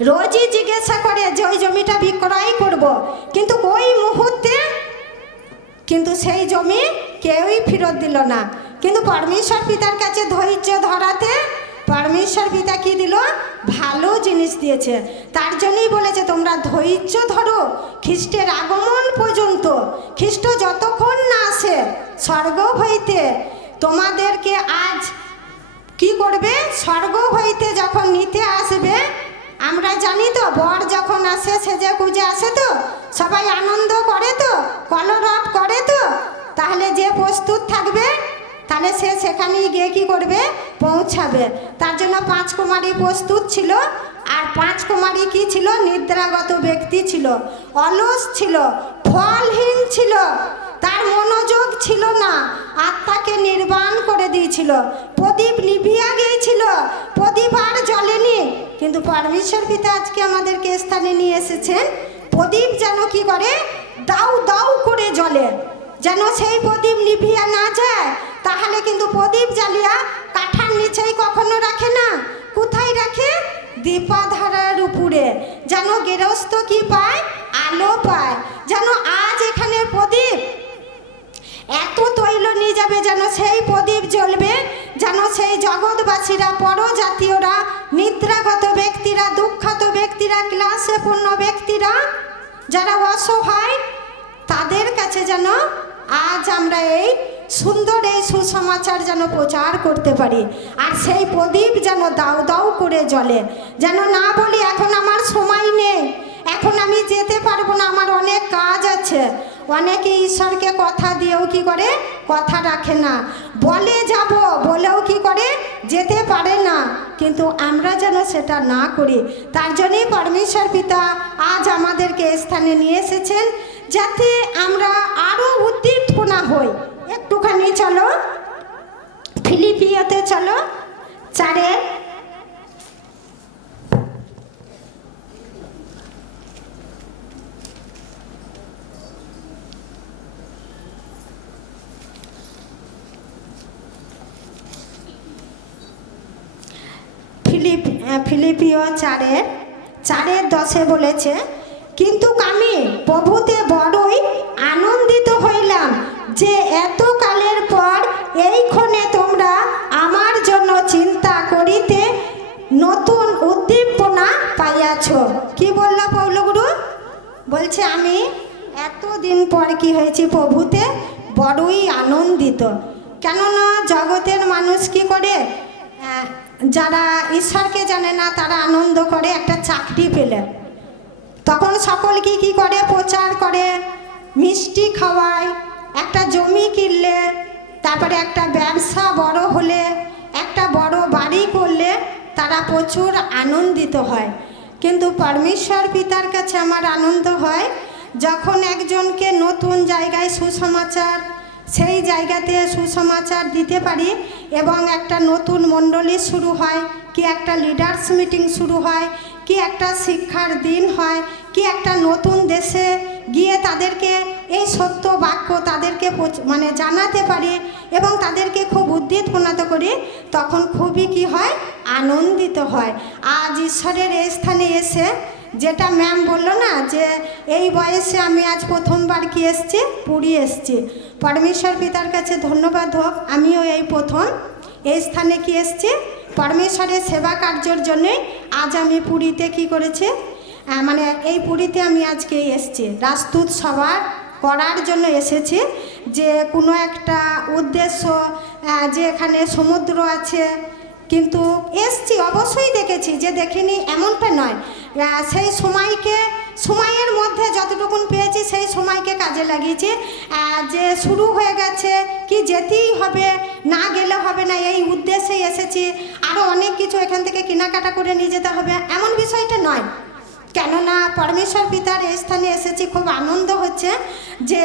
রোজই জিজ্ঞাসা করে যে ওই জমিটা বিক্রয় করব, কিন্তু ওই মুহূর্তে কিন্তু সেই জমি কেউই ফেরত দিল না। কিন্তু পরমেশ্বর পিতার কাছে ধৈর্য ধরাতে পরমেশ্বর পিতা কি দিল? ভালো জিনিস দিয়েছে। তার জন্যই বলেছে তোমরা ধৈর্য ধরো খ্রিস্টের আগমন পর্যন্ত। খ্রিস্ট যতক্ষণ না আসে স্বর্গ হইতে তোমাদেরকে আজ কি করবে? স্বর্গ হইতে যখন নিতে আসবে, আমরা জানি তো বর যখন আসে সেজে গুজে আসে তো সবাই আনন্দ করে তো, কলরব করে তো, তাহলে যে প্রস্তুত থাকবে তাহলে সে সেখানেই গিয়ে কি করবে? পৌঁছাবে। তার জন্য 5 কুমারী প্রস্তুত ছিল। আর 5 কুমারী কি ছিল? নিদ্রাগত ব্যক্তি ছিল, অলস ছিল, ফলহীন ছিল, তার মনোযোগ ছিল না, আত্মাকে নির্বাণ করে দিয়েছিল। প্রদীপ নিভিয়া গিয়েছিল, প্রদীপ আর জ্বলেনি। কিন্তু পরমেশ্বর পিতা আজকে আমাদেরকে স্থানে নিয়ে এসেছেন, প্রদীপ যেন কি করে? দাউ দাউ করে জ্বলে, যেন সেই প্রদীপ নিভিয়া না যায়। তাহলে কিন্তু প্রদীপ জ্বালিয়া কাঠার নিচেই কখনো রাখে না, কোথায় রাখে? দীপাধারার উপরে, যেন গৃহস্থ কি পায়? আলো পায়। যেন আজ এখানে প্রদীপ এত তৈল নিয়ে যাবে যেন সেই প্রদীপ জ্বলবে, যেন সেই জগৎবাসীরা, পরজাতীয়রা, নিদ্রাগত ব্যক্তিরা, দুঃখাত ব্যক্তিরা, ক্লাসে পূর্ণ ব্যক্তিরা, যারা অসহায়, তাদের কাছে যেন আজ আমরা এই সুন্দর এই সুসমাচার যেন প্রচার করতে পারি। আর সেই প্রদীপ যেন দাউ দাউ করে জ্বলে, যেন না বলি এখন আমার সময় নেই, এখন আমি যেতে পারবো না, আমার অনেক কাজ আছে। অনেকে ঈশ্বরকে কথা দিয়েও কি করে? কথা রাখে না, বলে যাব বলেও কি করে? যেতে পারে না। সেটা না করি। তার জন্যই পরমেশ্বর পিতা আজ আমাদেরকে এই স্থানে নিয়ে এসেছেন, যাতে আমরা আরও উদ্দীপনা হই। একটুখানি চলো ফিলিপিওতে চলো 4 ফিলিপিও 4:10 বলেছে, কিন্তু আমি প্রভুতে বড়ই আনন্দিত হইলাম যে এতকালের পর এইক্ষণে তোমরা আমার জন্য চিন্তা করিতে নতুন উদ্দীপনা পাইয়াছ। কি বলল পৌলগুরু? বলছে আমি এতদিন পর কি হয়েছি, প্রভুতে বড়ই আনন্দিত। কেননা জগতের মানুষ কি করে, যারা ঈশ্বরকে জানে না তারা আনন্দ করে একটা চাকরি পেলে, তখন সকলকে কি করে, প্রচার করে, মিষ্টি খাওয়ায়, একটা জমি কিনলে, তারপরে একটা ব্যবসা বড় হলে, একটা বড় বাড়ি করলে তারা প্রচুর আনন্দিত হয়। কিন্তু পরমেশ্বর পিতার কাছে আমার আনন্দ হয় যখন একজনকে নতুন জায়গায় সুসমাচার, সেই জায়গাতে সুসমাচার দিতে পারি এবং একটা নতুন মণ্ডলী শুরু হয়, কি একটা লিডার্স মিটিং শুরু হয়, কি একটা শিক্ষার দিন হয়, কি একটা নতুন দেশে গিয়ে তাদেরকে এই সত্য বাক্য তাদেরকে মানে জানাতে পারি এবং তাদেরকে খুব উদ্দীপনাত করি, তখন খুবই কি হয়, আনন্দিত হয়। আজ ঈশ্বরের এই স্থানে এসে যেটা ম্যাম বললো না, যে এই বয়সে আমি আজ প্রথমবার কি এসছি, পুরী এসছি। পরমেশ্বর পিতার কাছে ধন্যবাদ হোক, আমিও এই প্রথম এই স্থানে কি এসছি, পরমেশ্বরের সেবা কার্যের জন্যে আজ আমি পুরীতে কি করেছি, মানে এই পুরীতে আমি আজকে এসছি রাজদূত সভা করার জন্য এসেছি। যে কোনো একটা উদ্দেশ্য, যে এখানে সমুদ্র আছে, কিন্তু এসছি অবশ্যই দেখেছি, যে দেখিনি এমনটা নয়। সেই সময়ের মধ্যে যতটুকুন পেয়েছি সেই সময়কে কাজে লাগিয়েছি। যে শুরু হয়ে গেছে কি যেতেই হবে, না গেলে হবে না, এই উদ্দেশ্যেই এসেছি। আরও অনেক কিছু এখান থেকে কেনাকাটা করে নিয়ে যেতে হবে এমন বিষয়টা নয়। কেননা পরমেশ্বর পিতার এই স্থানে এসেছি, খুব আনন্দ হচ্ছে যে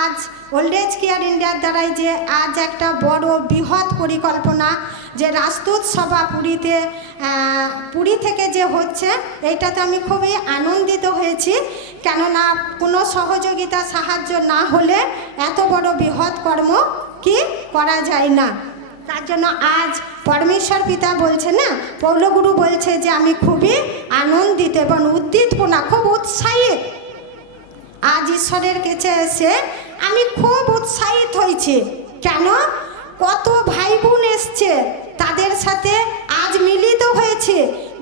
আজ ওল্ড এজ কেয়ার ইন্ডিয়ার দ্বারাই যে আজ একটা বড় বৃহৎ পরিকল্পনা, যে রাজদূত সভা পুরী থেকে যে হচ্ছে, এইটাতে আমি খুবই আনন্দিত হয়েছি। কেননা কোনো সহযোগিতা সাহায্য না হলে এত বড় বৃহৎ কর্ম কি করা যায় না। তার জন্য আজ পরমেশ্বর পিতা বলছে না, পৌলগুরু বলছে যে আমি খুবই আনন্দিত এবং উদ্দীপনা, খুব উৎসাহিত। আজ ঈশ্বরের কাছে এসে আমি খুব উৎসাহিত হয়েছি। কেন? কত ভাই বোন এসছে, তাদের সাথে আজ মিলিত হয়েছে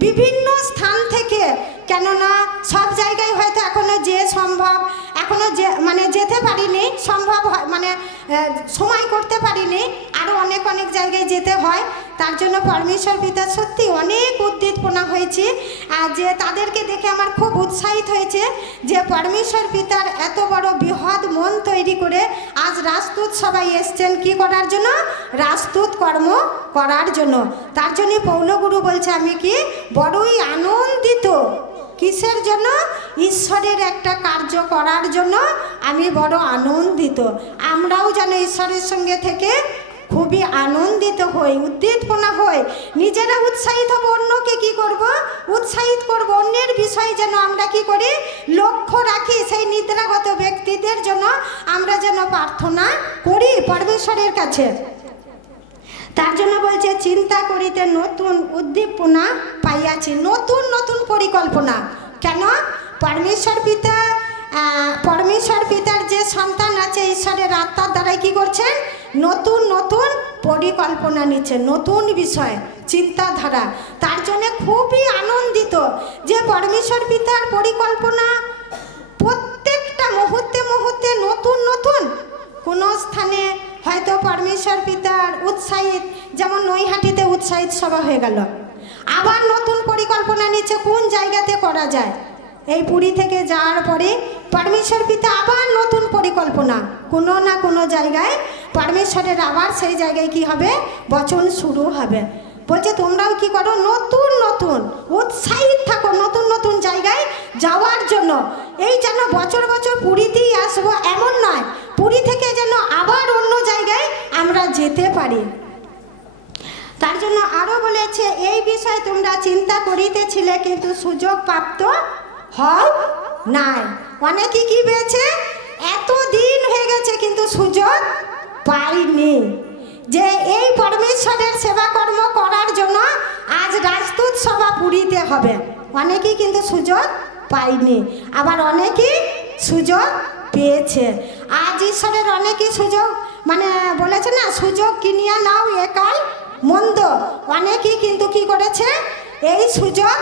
বিভিন্ন স্থান থেকে। কেননা সব জায়গায় হয়তো এখনো যে সম্ভব, এখনো যে মানে যেতে পারিনি, সম্ভব হয় মানে সময় করতে পারিনি, আরও অনেক অনেক জায়গায় যেতে হয়। তার জন্য পরমেশ্বর পিতা সত্যি অনেক উদ্দীপনা হয়েছে, যে তাদেরকে দেখে আমার খুব উৎসাহিত হয়েছে যে পরমেশ্বর পিতার এত বড় বৃহৎ মন তৈরি করে আজ রাজদূত সবাই এসছেন কি করার জন্য, রাজদূত কর্ম করার জন্য। তার জন্যই পৌলগুরু বলছে আমি কি বড়ই আনন্দিত। কিসের জন্য? ঈশ্বরের একটা কার্য করার জন্য আমি বড় আনন্দিত। আমরাও যেন ঈশ্বরের সঙ্গে থেকে খুবই আনন্দিত হই, উদ্দীপনা হই, নিজেরা উৎসাহিত হব, অন্যকে কি করব, উৎসাহিত করব। অন্যের বিষয়ে যেন আমরা কি করি, লক্ষ্য রাখি। সেই নিদ্রাগত ব্যক্তিদের জন্য আমরা যেন প্রার্থনা করি পরমেশ্বরের কাছে। তার জন্য বলছে চিন্তা করিতে নতুন উদ্দীপনা পাইয়াছি, নতুন নতুন পরিকল্পনা। কেন? পরমেশ্বর পিতার যে সন্তান আছে ঈশ্বরের আত্মার দ্বারাই কি করছেন, নতুন নতুন পরিকল্পনা নিচ্ছে, নতুন বিষয় চিন্তাধারা। তার জন্য খুবই আনন্দিত যে পরমেশ্বর পিতার পরিকল্পনা প্রত্যেকটা মুহূর্তে মুহূর্তে নতুন নতুন। কোনো স্থানে হয়তো পরমেশ্বর পিতার উৎসাহিত, যেমন নৈহাটিতে উৎসাহিত সভা হয়ে গেল, আবার নতুন পরিকল্পনা নিচ্ছে কোন জায়গাতে করা যায়। এই পুরী থেকে যাওয়ার পরে পরমেশ্বর পিতা আবার নতুন পরিকল্পনা, কোনো না কোনো জায়গায় পরমেশ্বরের আবার সেই জায়গায় কি হবে, বচন শুরু হবে। বলছে তোমরাও কি করো, নতুন নতুন উৎসাহিত থাকো নতুন নতুন জায়গায় যাওয়ার জন্য। এই যেন বছর বছর পুরীতেই আসবো এমন নয়, পুরী থেকে যেন আবার অন্য জায়গায় আমরা যেতে পারি। তার জন্য আরও বলেছে এই বিষয়ে তোমরা চিন্তা করিতেছিলে কিন্তু সুযোগ প্রাপ্ত হও নাই। অনেকে কি পেয়েছে, এত দিন হয়ে গেছে কিন্তু সুযোগ পাইনি, যে এই পরমেশ্বরের সেবা কর্ম করার জন্য আজ রাজদূত সভা পুরীতে হবে। অনেকেই কিন্তু সুযোগ পাইনি, আবার অনেকেই সুযোগ পেয়েছে। আজ ঈশ্বরের অনেকেই সুযোগ মানে বলেছে না, সুযোগ কিনিয়া নাও একাল মন্দ। অনেকেই কিন্তু কি করেছে, এই সুযোগ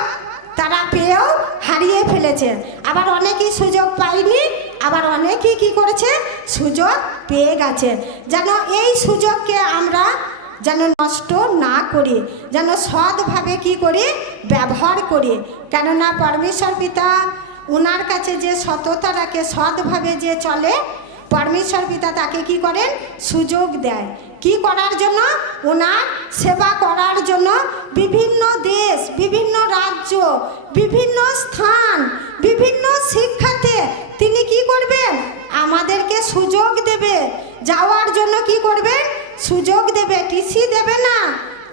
তারা পেয়েও হারিয়ে ফেলেছে। আবার অনেকেই সুযোগ পায়নি, আবার অনেকেই কি করেছে, সুযোগ পেয়ে গেছে। যেন এই সুযোগকে আমরা যেন নষ্ট না করি, যেন সৎভাবে কি করি, ব্যবহার করি। কেননা পরমেশ্বর পিতা ওনার কাছে যে সততা রাখে, সৎভাবে যে চলে, পরমেশ্বর পিতা তাকে কি করেন, সুযোগ দেয়। কি করার জন্য, ওনার সেবা করার জন্য বিভিন্ন দেশ, বিভিন্ন রাজ্য, বিভিন্ন স্থান, বিভিন্ন শিক্ষাতে তিনি কি করবেন, আমাদেরকে সুযোগ দেবে যাওয়ার জন্য। কি করবেন, সুযোগ দেবে, টিসি দেবে না।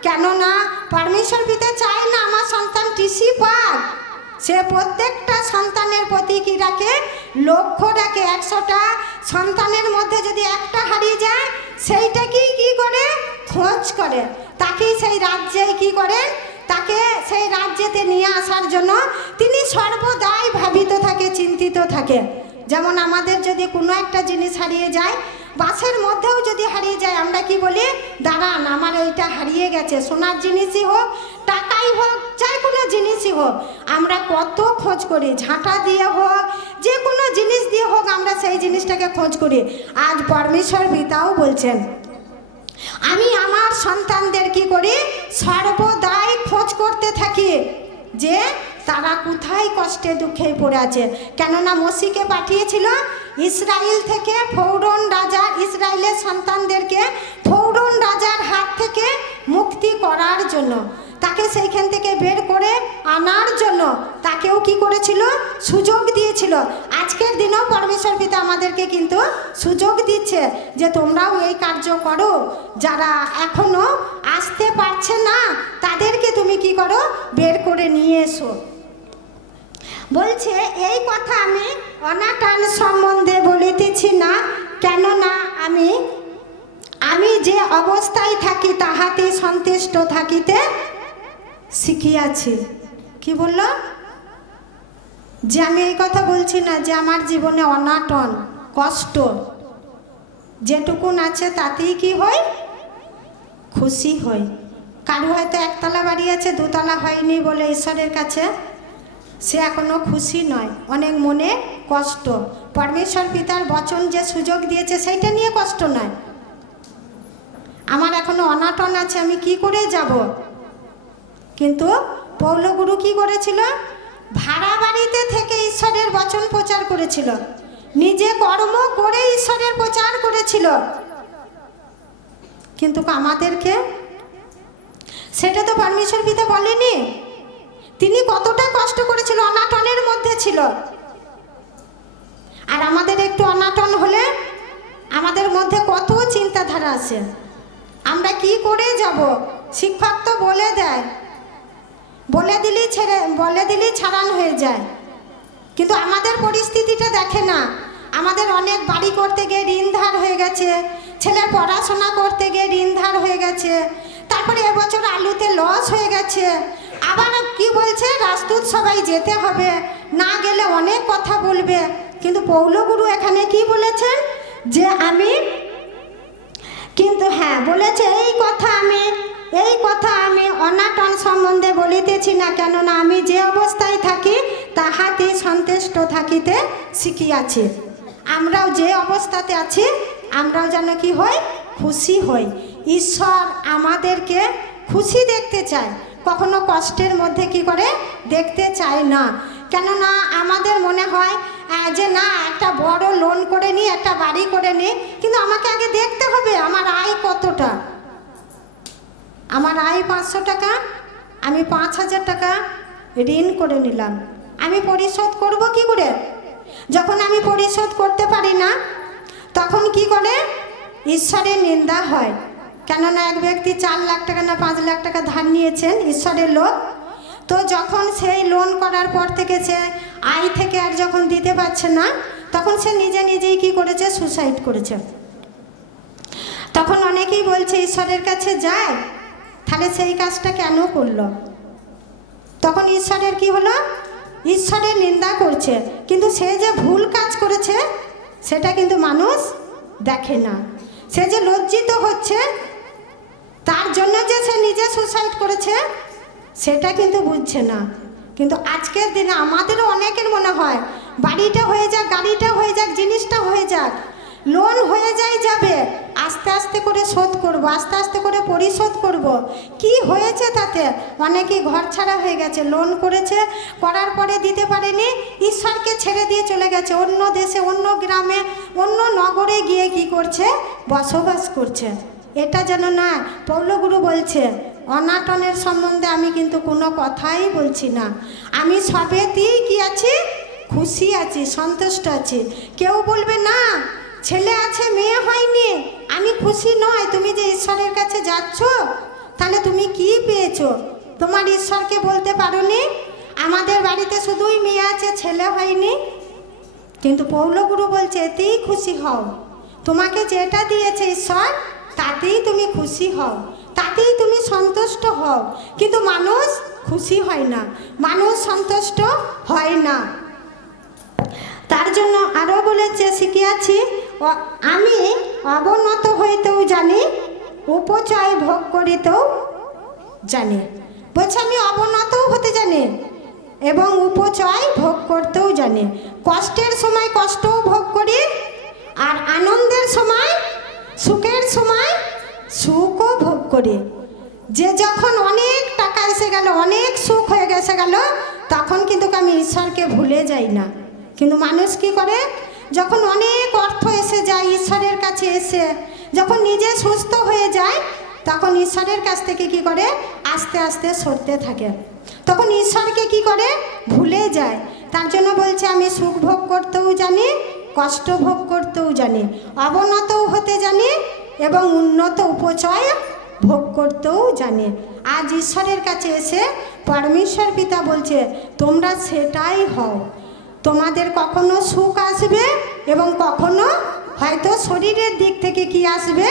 কেননা পরমেশ্বর পিতা চায় না আমার সন্তান টিসি পাক। সে প্রত্যেকটা সন্তানের প্রতি কি রাখে, লক্ষ্য রাখে। 100টা সন্তানের মধ্যে যদি একটা হারিয়ে যায়, সেইটাকেই কি করে, খোঁজ করে, তাকেই সেই রাজ্যে কি করে, তাকে সেই রাজ্যেতে নিয়ে আসার জন্য তিনি সর্বদাই ভাবিত থাকে, চিন্তিত থাকে। যেমন আমাদের যদি কোনো একটা জিনিস হারিয়ে যায়, বাসের মধ্যেও যদি হারিয়ে যায়, আমরা কি বলি, দাঁড়ান আমার এইটা হারিয়ে গেছে। সোনার জিনিসই হোক, টাকাই হোক, চাই কোনো জিনিসই হোক, আমরা কত খোঁজ করি, ঝাঁটা দিয়ে হোক, যে কোনো জিনিস দিয়ে হোক, আমরা সেই জিনিসটাকে খোঁজ করি। আজ পরমেশ্বর পিতাও বলছেন, আমি আমার সন্তানদের কি করি, সর্বদাই খোঁজ করতে থাকি যে তারা কোথায় কষ্টে দুঃখে পড়ে আছে। কেননা মসিকে পাঠিয়েছিল ইসরায়েল থেকে, ফৌরন রাজা ইসরায়েলের সন্তানদেরকে ফৌরন রাজার হাত থেকে মুক্তি করার জন্য, তাকে সেইখান থেকে বের করে আনার জন্য তাকেও কি করেছিল, সুযোগ দিয়েছিল। আজকের দিনেও পরমেশ্বর পিতা আমাদেরকে কিন্তু সুযোগ দিচ্ছে যে তোমরাও এই কার্য করো। যারা এখনো আসতে পারছে না তাদেরকে তুমি কি করো, বের করে নিয়ে এসো। বলছে এই কথা আমি অনাটন সম্বন্ধে বলিতেছি না, কেননা আমি যে অবস্থায় থাকি তাহাতে সন্তুষ্ট থাকিতে শিখিয়াছি। কি বলল, যে আমি এই কথা বলছি না যে আমার জীবনে অনাটন কষ্ট যেটুকুন আছে তাতেই কি হয়, খুশি হই। কারো হয়তো একতলা বাড়ি আছে, দোতলা হয়নি বলে ঈশ্বরের কাছে সে এখনো খুশি নয়, অনেক মনে কষ্ট। পরমেশ্বর পিতার বচন যে সুযোগ দিয়েছে সেইটা নিয়ে কষ্ট নয়, আমার এখনো অনাটন আছে, আমি কি করে যাব। কিন্তু পৌলগুরু কি করেছিল, ভাড়া বাড়িতে থেকে ঈশ্বরের বচন প্রচার করেছিল, নিজে কর্ম করে ঈশ্বরের প্রচার করেছিল। কিন্তু আমাদেরকে সেটা তো পরমেশ্বর পিতা বলেনি। তিনি কতটা কষ্ট করেছিল, অনাটনের মধ্যে ছিল। আর আমাদের একটু অনাটন হলে আমাদের মধ্যে কত চিন্তাধারা আছে, আমরা কি করে যাব। শিক্ষক তো বলে দেয়, বলে দিলেই ছাড়ান হয়ে যায়, কিন্তু আমাদের পরিস্থিতিটা দেখে না। আমাদের অনেক বাড়ি করতে গিয়ে ঋণ ধার হয়ে গেছে, ছেলের পড়াশোনা করতে গিয়ে ঋণ ধার হয়ে গেছে, তারপরে এবছর আলুতে লস হয়ে গেছে। আবার কি বলছে, রাজদূত সবাই যেতে হবে, না গেলে অনেক কথা বলবে। কিন্তু পৌলগুরু এখানে কি বলেছেন, যে আমি কিন্তু হ্যাঁ বলেছে এই কথা আমি অনাটন সম্বন্ধে বলিতেছি না, কেননা আমি যে অবস্থায় থাকি তাহাতে সন্তুষ্ট থাকিতে শিখিয়াছি। আমরাও যে অবস্থাতে আছি আমরাও যেন কি হই, খুশি হই। ঈশ্বর আমাদেরকে খুশি দেখতে চায়, কখনো কষ্টের মধ্যে কি করে দেখতে চায় না। কেননা আমাদের মনে হয় যে না একটা বড় লোন করে নিই, একটা বাড়ি করে নিই, কিন্তু আমাকে আগে দেখতে হবে আমার আয় কতটা। আমার আয় 500 টাকা, আমি 5000 টাকা ঋণ করে নিলাম, আমি পরিশোধ করব কি করে? যখন আমি পরিশোধ করতে পারি না তখন কি করে? ঈশ্বরের নিন্দা হয়। কেননা এক ব্যক্তি 4 লাখ টাকা না 5 লাখ টাকা ধার নিয়েছেন ঈশ্বরের লোক। তো যখন সেই লোন করার পর থেকে সে আয় থেকে আর যখন দিতে পারছে না, তখন সে নিজেই কি করেছে? সুসাইড করেছে। তখন অনেকেই বলছে ঈশ্বরের কাছে যায়, তাহলে সেই কাজটা কেন করলো? তখন ঈশ্বরের কি হলো? ঈশ্বরের নিন্দা করছে, কিন্তু সে যে ভুল কাজ করেছে সেটা কিন্তু মানুষ দেখে না। সে যে লজ্জিত হচ্ছে তার জন্য যে সে নিজে সুসাইড করেছে সেটা কিন্তু বুঝছে না। কিন্তু আজকের দিনে আমাদেরও অনেকের মনে হয় বাড়িটা হয়ে যাক, গাড়িটা হয়ে যাক, জিনিসটা হয়ে যাক, লোন হয়ে যাবে, আস্তে আস্তে করে শোধ করব, আস্তে আস্তে করে পরিশোধ করব। কি হয়েছে তাতে? অনেকেই ঘর ছাড়া হয়ে গেছে, লোন করেছে, করার পরে দিতে পারেনি, ঈশ্বরকে ছেড়ে দিয়ে চলে গেছে অন্য দেশে, অন্য গ্রামে, অন্য নগরে গিয়ে কি করছে? বসবাস করছে। এটা যেন না। পৌলগুরু বলছে অনাটনের সম্বন্ধে আমি কিন্তু কোনো কথাই বলছি না, আমি সবেতেই কি আছি? খুশি আছি, সন্তুষ্ট আছি। কেউ বলবে না ছেলে আছে মেয়ে হয়নি, আমি খুশি নয়। তুমি যে ঈশ্বরের কাছে যাচ্ছ, তাহলে তুমি কি পেয়েছো? তোমার ঈশ্বরকে বলতে পারোনি আমাদের বাড়িতে শুধুই মেয়ে আছে, ছেলে হয়নি। কিন্তু পৌলগুরু বলছে এতেই খুশি হও, তোমাকে যেটা দিয়েছে ঈশ্বর তাতেই তুমি খুশি হও, তাতেই তুমি সন্তুষ্ট হও। কিন্তু মানুষ খুশি হয় না, মানুষ সন্তুষ্ট হয় না। তার জন্য আরও বলেছে, শিখিয়াছি আমি অবনত হইতেও জানি, উপচয় ভোগ করিতেও জানি। বলছে আমি অবনতও হতে জানি এবং উপচয় ভোগ করতেও জানি। কষ্টের সময় কষ্টও ভোগ করি, আর আনন্দের সময়, সুখের সময় সুখও ভোগ করি। যে যখন অনেক টাকা এসে গেল, অনেক সুখ হয়ে গেছে গেল, তখন কিন্তু আমি ঈশ্বরকে ভুলে যাই না। কিন্তু মানুষ কি করে? যখন অনেক অর্থ এসে যায় ঈশ্বরের কাছে, এসে যখন নিজে সুস্থ হয়ে যায়, তখন ঈশ্বরের কাছ থেকে কি করে? আস্তে আস্তে সরতে থাকে। তখন ঈশ্বরকে কি করে? ভুলে যায়। তার জন্য বলছে আমি সুখ ভোগ করতেও জানি, কষ্ট ভোগ করতেও জানি, অবনতও হতে জানি এবং উন্নত উপচয় ভোগ করতেও জানি। আজ ঈশ্বরের কাছে এসে পরমেশ্বর পিতা বলছে তোমরা সেটাই হও। তোমাদের কখনো সুখ আসবে এবং কখনো হয়তো শরীরের দিক থেকে কি আসবে?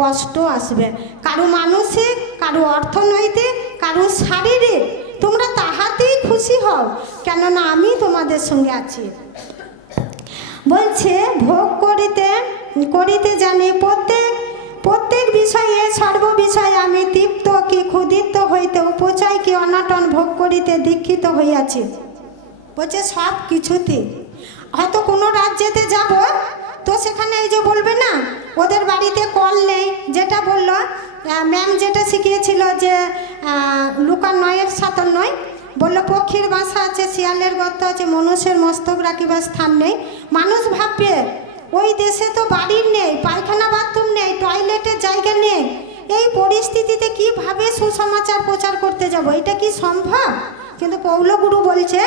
কষ্ট আসবে। কারো মানসিক, কারো অর্থনৈতিক, কারো শারীরিক, তোমরা তাহাতেই খুশি হও, কেননা আমি তোমাদের সঙ্গে আছি। বলছে ভোগ করিতে করিতে জানি, প্রত্যেক বিষয়ে সর্ব বিষয়ে আমি তৃপ্ত কি ক্ষুদিত হইতে, উপচয় কি অনটন ভোগ করিতে দীক্ষিত হইয়াছি। বলছে সব কিছুতে। হয়তো কোনো রাজ্যেতে যাব, তো সেখানে এই যে বলবে না ওদের বাড়িতে কল নেই, যেটা বললো ম্যাম, যেটা শিখিয়েছিল যে লুকা 9:57 বললো পক্ষীর বাসা আছে, শিয়ালের গর্ত আছে, মনুষ্যের মস্তক রাখিবার স্থান নেই। মানুষ ভাববে ওই দেশে তো বাড়ির নেই, পায়খানা বাথরুম নেই, টয়লেটের জায়গা নেই, এই পরিস্থিতিতে কিভাবে সুসমাচার প্রচার করতে যাব? এটা কি সম্ভব? কিন্তু পৌলগুরু বলছে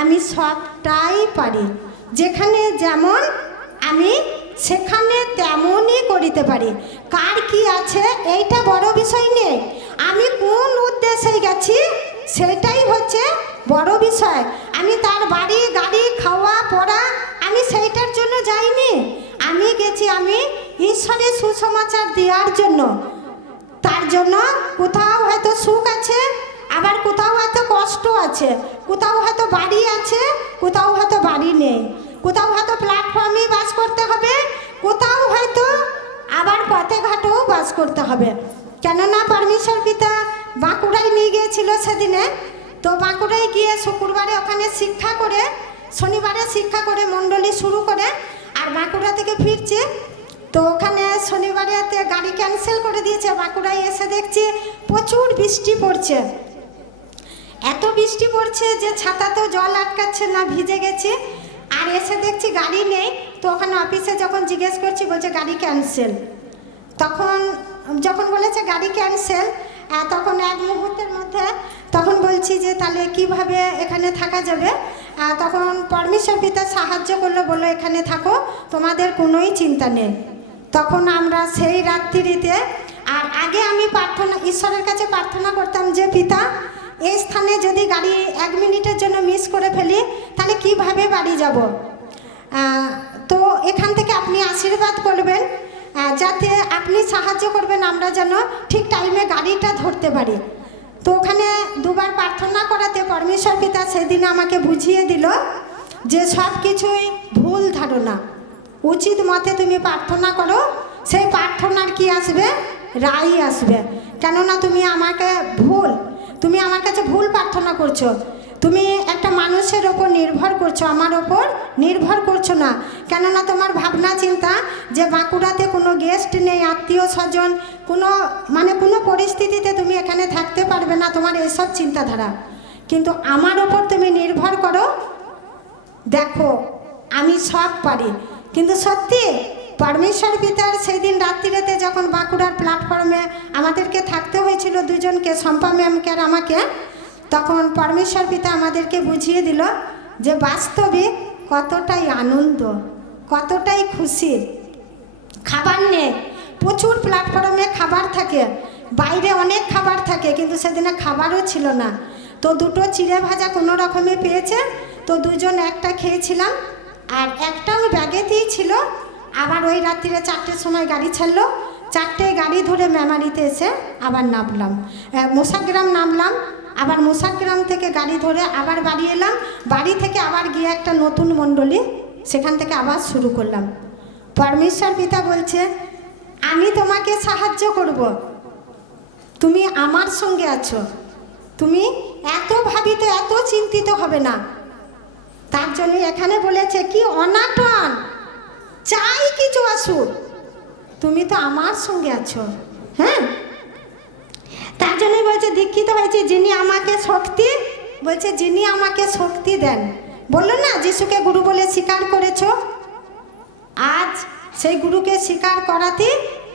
আমি সবটাই পারি, যেখানে যেমন আমি সেখানে তেমনই করিতে পারি। কার কি আছে এইটা বড় বিষয় নেই, আমি কোন উদ্দেশ্যে গেছি সেটাই হচ্ছে বড় বিষয়। আমি তার বাড়ি গাড়ি খাওয়া পড়া আমি সেইটার জন্য যাইনি, আমি গেছি আমি ঈশ্বরের সুসমাচার দেওয়ার জন্য। তার জন্য কোথাও হয়তো সুখ আছে, আবার কোথাও হয়তো কষ্ট আছে, কোথাও হয়তো বাড়ি আছে, কোথাও হয়তো বাড়ি নেই, কোথাও হয়তো প্ল্যাটফর্মেই বাস করতে হবে, কোথাও হয়তো আবার পথে ঘাটেও বাস করতে হবে। কেননা পরমেশ্বর পিতা বাঁকুড়ায় নিয়ে গিয়েছিল সেদিনে, তো বাঁকুড়ায় গিয়ে শুক্রবারে ওখানে শিক্ষা করে, শনিবারে শিক্ষা করে মণ্ডলী শুরু করে, আর বাঁকুড়া থেকে ফিরছে, তো ওখানে শনিবারেতে গাড়ি ক্যান্সেল করে দিয়েছে। বাঁকুড়ায় এসে দেখছি প্রচুর বৃষ্টি পড়ছে, এত বৃষ্টি পড়ছে যে ছাতাতেও জল আটকাচ্ছে না, ভিজে গেছে। আর এসে দেখছি গাড়ি নেই, তো ওখানে অফিসে যখন জিজ্ঞেস করছি বলছে গাড়ি ক্যান্সেল। তখন যখন বলেছে গাড়ি ক্যান্সেল, তখন এক মুহূর্তের মধ্যে তখন বলছি যে তাহলে কিভাবে এখানে থাকা যাবে। তখন পরমেশ্বর পিতা সাহায্য করলো, বললো এখানে থাকো, তোমাদের কোনোই চিন্তা নেই। তখন আমরা সেই রাত্রিতে, আর আগে আমি প্রার্থনা, ঈশ্বরের কাছে প্রার্থনা করতাম যে পিতা, এই স্থানে যদি গাড়ি 1 মিনিটের জন্য মিস করে ফেলি তাহলে কিভাবে বাড়ি যাব। তো এখান থেকে আপনি আশীর্বাদ করবেন, যাতে আপনি সাহায্য করবেন আমরা যেন ঠিক টাইমে গাড়িটা ধরতে পারি। তো ওখানে 2বার প্রার্থনা করাতে পরমেশ্বর পিতা সেদিন আমাকে বুঝিয়ে দিল যে সব কিছুই ভুল ধারণা, উচিত মতে তুমি প্রার্থনা করো, সেই প্রার্থনার কি আসবে, রায় আসবে। কেননা তুমি আমার কাছে ভুল প্রার্থনা করছো। তুমি একটা মানুষের ওপর নির্ভর করছো, আমার ওপর নির্ভর করছো না। কেননা তোমার ভাবনা চিন্তা যে বাঁকুড়াতে কোনো গেস্ট নেই, আত্মীয় স্বজন, কোনো পরিস্থিতিতে তুমি এখানে থাকতে পারবে না, তোমার এসব চিন্তাধারা। কিন্তু আমার ওপর তুমি নির্ভর করো, দেখো আমি সব পারি। কিন্তু সত্যি পরমেশ্বর পিতার সেই দিন রাত্রিতে যখন বাঁকুড়ার প্ল্যাটফর্মে আমাদেরকে থাকতে হয়েছিল 2জনকে, শম্পা ম্যামকে আর আমাকে, তখন পরমেশ্বর পিতা আমাদেরকে বুঝিয়ে দিল যে বাস্তবিক কতটাই আনন্দ, কতটাই খুশি। খাবার নেই, প্রচুর প্ল্যাটফর্মে খাবার থাকে, বাইরে অনেক খাবার থাকে, কিন্তু সেদিনে খাবারও ছিল না। তো 2টো চিড়ে ভাজা কোনো রকমে পেয়েছে, তো 2জন একটা খেয়েছিলাম, আর একটা ওই ব্যাগেতেই ছিল। আবার ওই রাত্রিরে 4টের সময় গাড়ি ছাড়লো, 4টে গাড়ি ধরে মেমারিতে এসে আবার নামলাম, মোসাগ্রাম নামলাম। আবার মোসাগ্রাম থেকে গাড়ি ধরে আবার বাড়ি এলাম, বাড়ি থেকে আবার গিয়ে একটা নতুন মণ্ডলী, সেখান থেকে আবার শুরু করলাম। পরমেশ্বর পিতা বলছে আমি তোমাকে সাহায্য করব, তুমি আমার সঙ্গে আছো, তুমি এত ভাবিত, এত চিন্তিত হবে না। তার জন্য এখানে বলেছে কি অনাটন চাই কিছু আসুক, তুমি তো আমার সঙ্গে আছো। হ্যাঁ, তার জন্যই বলছে দীক্ষিত হয়েছে যিনি আমাকে শক্তি, বলছে যিনি আমাকে শক্তি দেন। বললো না যিশুকে গুরু বলে স্বীকার করেছো, আজ সেই গুরুকে স্বীকার করাতে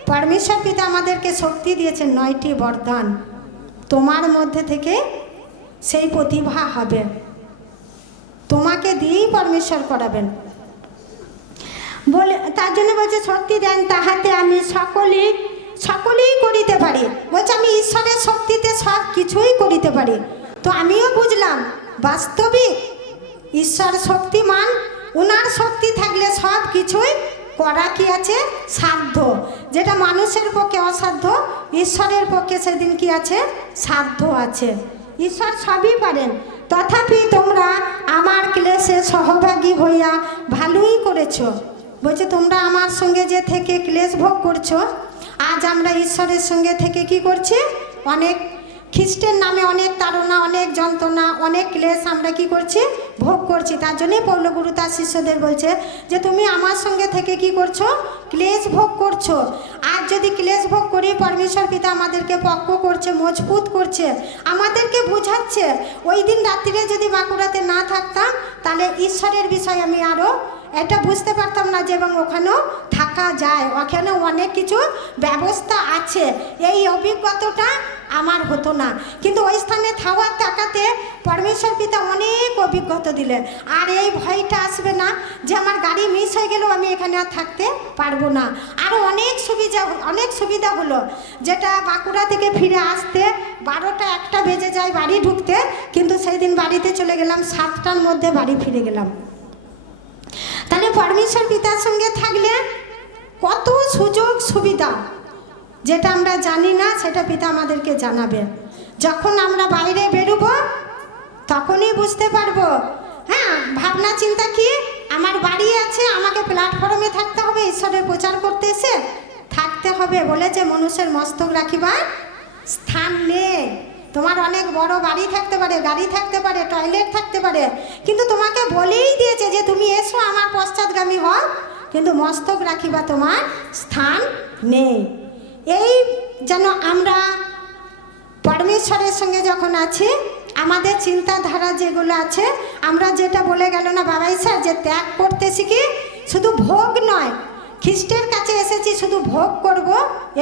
পরমেশ্বর পিতা আমাদেরকে শক্তি দিয়েছেন 9টি বরদান। তোমার মধ্যে থেকে সেই প্রতিভা হবে, তোমাকে দিয়েই পরমেশ্বর করাবেন বলে। তার জন্য বলছে শক্তি দেন তাহাতে আমি সকলেই করিতে পারি। বলছে আমি ঈশ্বরের শক্তিতে সব কিছুই করিতে পারি। তো আমিও বুঝলাম বাস্তবিক ঈশ্বর শক্তিমান, ওনার শক্তি থাকলে সব কিছুই করা কি আছে, সাধ্য। যেটা মানুষের পক্ষে অসাধ্য, ঈশ্বরের পক্ষে সেদিন কি আছে, সাধ্য আছে। ঈশ্বর সবই পারেন। তথাপি তোমরা আমার ক্লেশে সহভাগী হইয়া ভালোই করেছো। বলছে তোমরা আমার সঙ্গে যে থেকে ক্লেশ ভোগ করছো, আজ আমরা ঈশ্বরের সঙ্গে থেকে কি করছি, অনেক খ্রিস্টের নামে অনেক তাড়না, অনেক যন্ত্রণা, অনেক ক্লেশ আমরা কি করছি, ভোগ করছি। তার জন্যই পৌলগুরু তার শিষ্যদের বলছে যে তুমি আমার সঙ্গে থেকে কি করছো, ক্লেশ ভোগ করছো। আর যদি ক্লেশ ভোগ করি পরমেশ্বর পিতা আমাদেরকে পক্ষ করছে, মজবুত করছে, আমাদেরকে বুঝাচ্ছে। ওই দিন রাত্রিরে যদি বাঁকুড়াতে না থাকতাম তাহলে ঈশ্বরের বিষয় আমি আরও এটা বুঝতে পারতাম না যে এবং ওখানেও থাকা যায়, ওখানেও অনেক কিছু ব্যবস্থা আছে, এই অভিজ্ঞতাটা আমার হতো না। কিন্তু ওই স্থানে থাকার টাকাতে পরমেশ্বর পিতা অনেক অভিজ্ঞতা দিলেন। আর এই ভয়টা আসবে না যে আমার গাড়ি মিস হয়ে গেলেও আমি এখানে আর থাকতে পারবো না। আরও অনেক সুবিধা হলো, যেটা বাঁকুড়া থেকে ফিরে আসতে 12টা 1টা বেজে যায় বাড়ি ঢুকতে, কিন্তু সেই দিন বাড়িতে চলে গেলাম 7টার মধ্যে বাড়ি ফিরে গেলাম। তাহলে পরমেশ্বর পিতার সঙ্গে থাকলে কত সুযোগ সুবিধা, যেটা আমরা জানি না সেটা পিতা আমাদেরকে জানাবে। যখন আমরা বাইরে বেরোবো তখনই বুঝতে পারবো। হ্যাঁ, ভাবনা চিন্তা কি, আমার বাড়ি আছে, আমাকে প্ল্যাটফর্মে থাকতে হবে, ঈশ্বরের প্রচার করতে এসে থাকতে হবে। বলেছে মনুষ্যের মস্তক রাখিবার স্থান নেই। তোমার অনেক বড় বাড়ি থাকতে পারে, গাড়ি থাকতে পারে, টয়লেট থাকতে পারে, কিন্তু তোমাকে বলেই দিয়েছে যে তুমি এসো আমার পশ্চাৎগামী হও, কিন্তু মস্তক রাখিবা তোমার স্থান নেই। এই যেন আমরা পরমেশ্বরের সঙ্গে যখন আছি, আমাদের চিন্তাধারা যেগুলো আছে, আমরা যেটা বলে গেল না বাবাই স্যার, যে ত্যাগ করতে শিখি, শুধু ভোগ নয়, খ্রিস্টের কাছে এসেছি শুধু ভোগ করব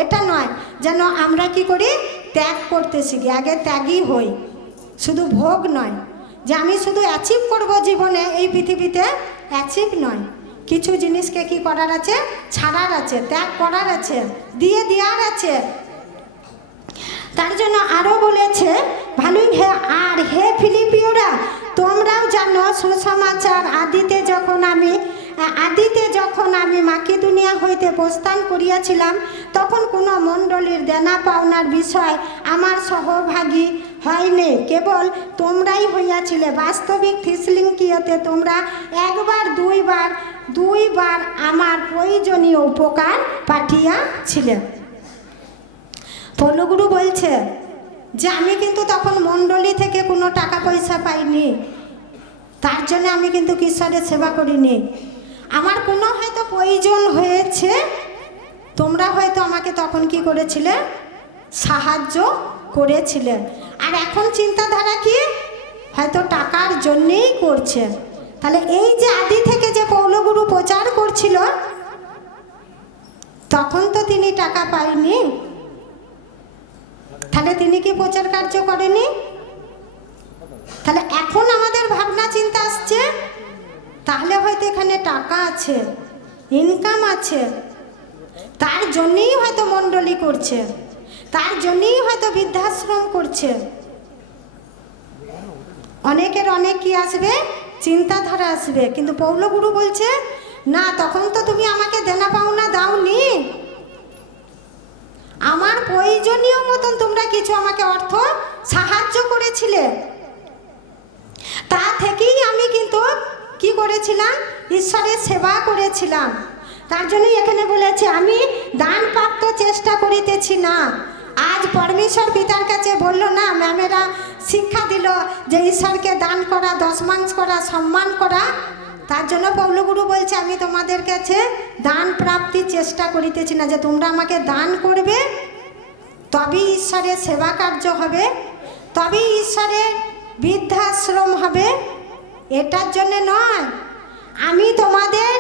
এটা নয়, যেন আমরা কি করি, ত্যাগ করতে শিখি, আগে ত্যাগই হই, শুধু ভোগ নয় যে আমি শুধু অ্যাচিভ করব জীবনে, এই পৃথিবীতে অ্যাচিভ নয়, কিছু জিনিসকে কি করার আছে, ছাড়ার আছে, ত্যাগ করার আছে, দিয়ে দেওয়ার আছে। তার জন্য আরও বলেছে ভালোই আর হে ফিলিপিওরা, তোমরাও জানো সুসমাচার আদিতে যখন আমি মাকিদুনিয়া হইতে প্রস্থান করিয়াছিলাম, তখন কোনো মণ্ডলীর দেনা পাওনার বিষয় আমার সহভাগী হয়নি, কেবল তোমরাই হইয়াছিলে। বাস্তবিক থিসলিঙ্কিয়তে তোমরা একবার দুইবার আমার প্রয়োজনীয় উপকার পাঠিয়েছিলে। পৌলগুরু বলছে যে আমি কিন্তু তখন মণ্ডলী থেকে কোনো টাকা পয়সা পাইনি, তার জন্য আমি কিন্তু ঈশ্বরের সেবা করিনি। আমার কোনো হয়তো প্রয়োজন হয়েছে, তোমরা হয়তো আমাকে তখন কি করেছিলে, সাহায্য করেছিলে। আর এখন চিন্তাধারা কি, হয়তো টাকার জন্যেই করছে। তাহলে এই যে আদি থেকে যে পৌলগুরু প্রচার করছিল, তখন তো তিনি টাকা পায়নি, তাহলে তিনি কি প্রচার কার্য করেনি? তাহলে এখন আমাদের ভাবনা চিন্তা আসছে, তাহলে হয়তো এখানে টাকা আছে, ইনকাম আছে, তার জন্যই হয়তো মণ্ডলী করছে, তার জন্যই হয়তো বৃদ্ধাশ্রম করছে। অনেকের অনেক কি আসবে, চিন্তাধারা আসবে। কিন্তু পৌলগুরু বলছে না, তখন তো তুমি আমাকে দেনা পাওনা দাওনি, আমার প্রয়োজনীয় মতন তোমরা কিছু আমাকে অর্থ সাহায্য করেছিলে, তা থেকেই আমি কিন্তু কি করেছিলাম, ঈশ্বরের সেবা করেছিলাম। তার জন্যই এখানে বলেছে আমি দান প্রাপ্ত চেষ্টা করিতেছি না। আজ পরমেশ্বর পিতার কাছে বললো না, ম্যামেরা শিক্ষা দিল যে ঈশ্বরকে দান করা, দশমাংশ করা, সম্মান করা। তার জন্য পৌলগুরু বলছে আমি তোমাদের কাছে দান প্রাপ্তির চেষ্টা করিতেছি না, যে তোমরা আমাকে দান করবে তবেই ঈশ্বরের সেবা কার্য হবে, তবেই ঈশ্বরের বৃদ্ধাশ্রম হবে, এটার জন্য নয়। আমি তোমাদের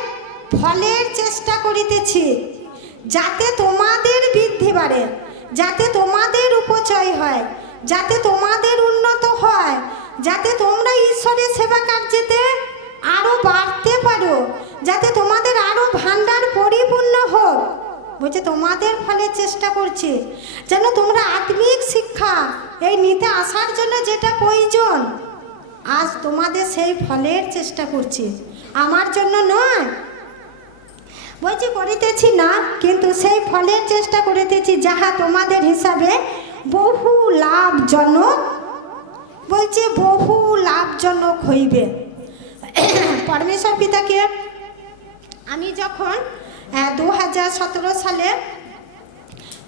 ফলের চেষ্টা করিতেছি, যাতে তোমাদের বৃদ্ধি বাড়ে, যাতে তোমাদের উপচয় হয়, যাতে তোমাদের উন্নত হয়, যাতে তোমরা ঈশ্বরের সেবা কার্যেতে আরও বাড়তে পারো, যাতে তোমাদের আরও ভাণ্ডার পরিপূর্ণ হোক। বলছে তোমাদের ফলে চেষ্টা করছি, যেন তোমরা আত্মিক শিক্ষা এই নিতে আসার জন্য যেটা প্রয়োজন, আজ তোমাদের সেই ফলের চেষ্টা করছি, আমার জন্য নয়। বলছি করিতেছি না, কিন্তু সেই ফলের চেষ্টা করিতেছি যাহা তোমাদের হিসাবে বহু লাভজনক। বলছে বহু লাভজনক হইবে। পরমেশ্বর পিতাকে আমি যখন 2017 সালে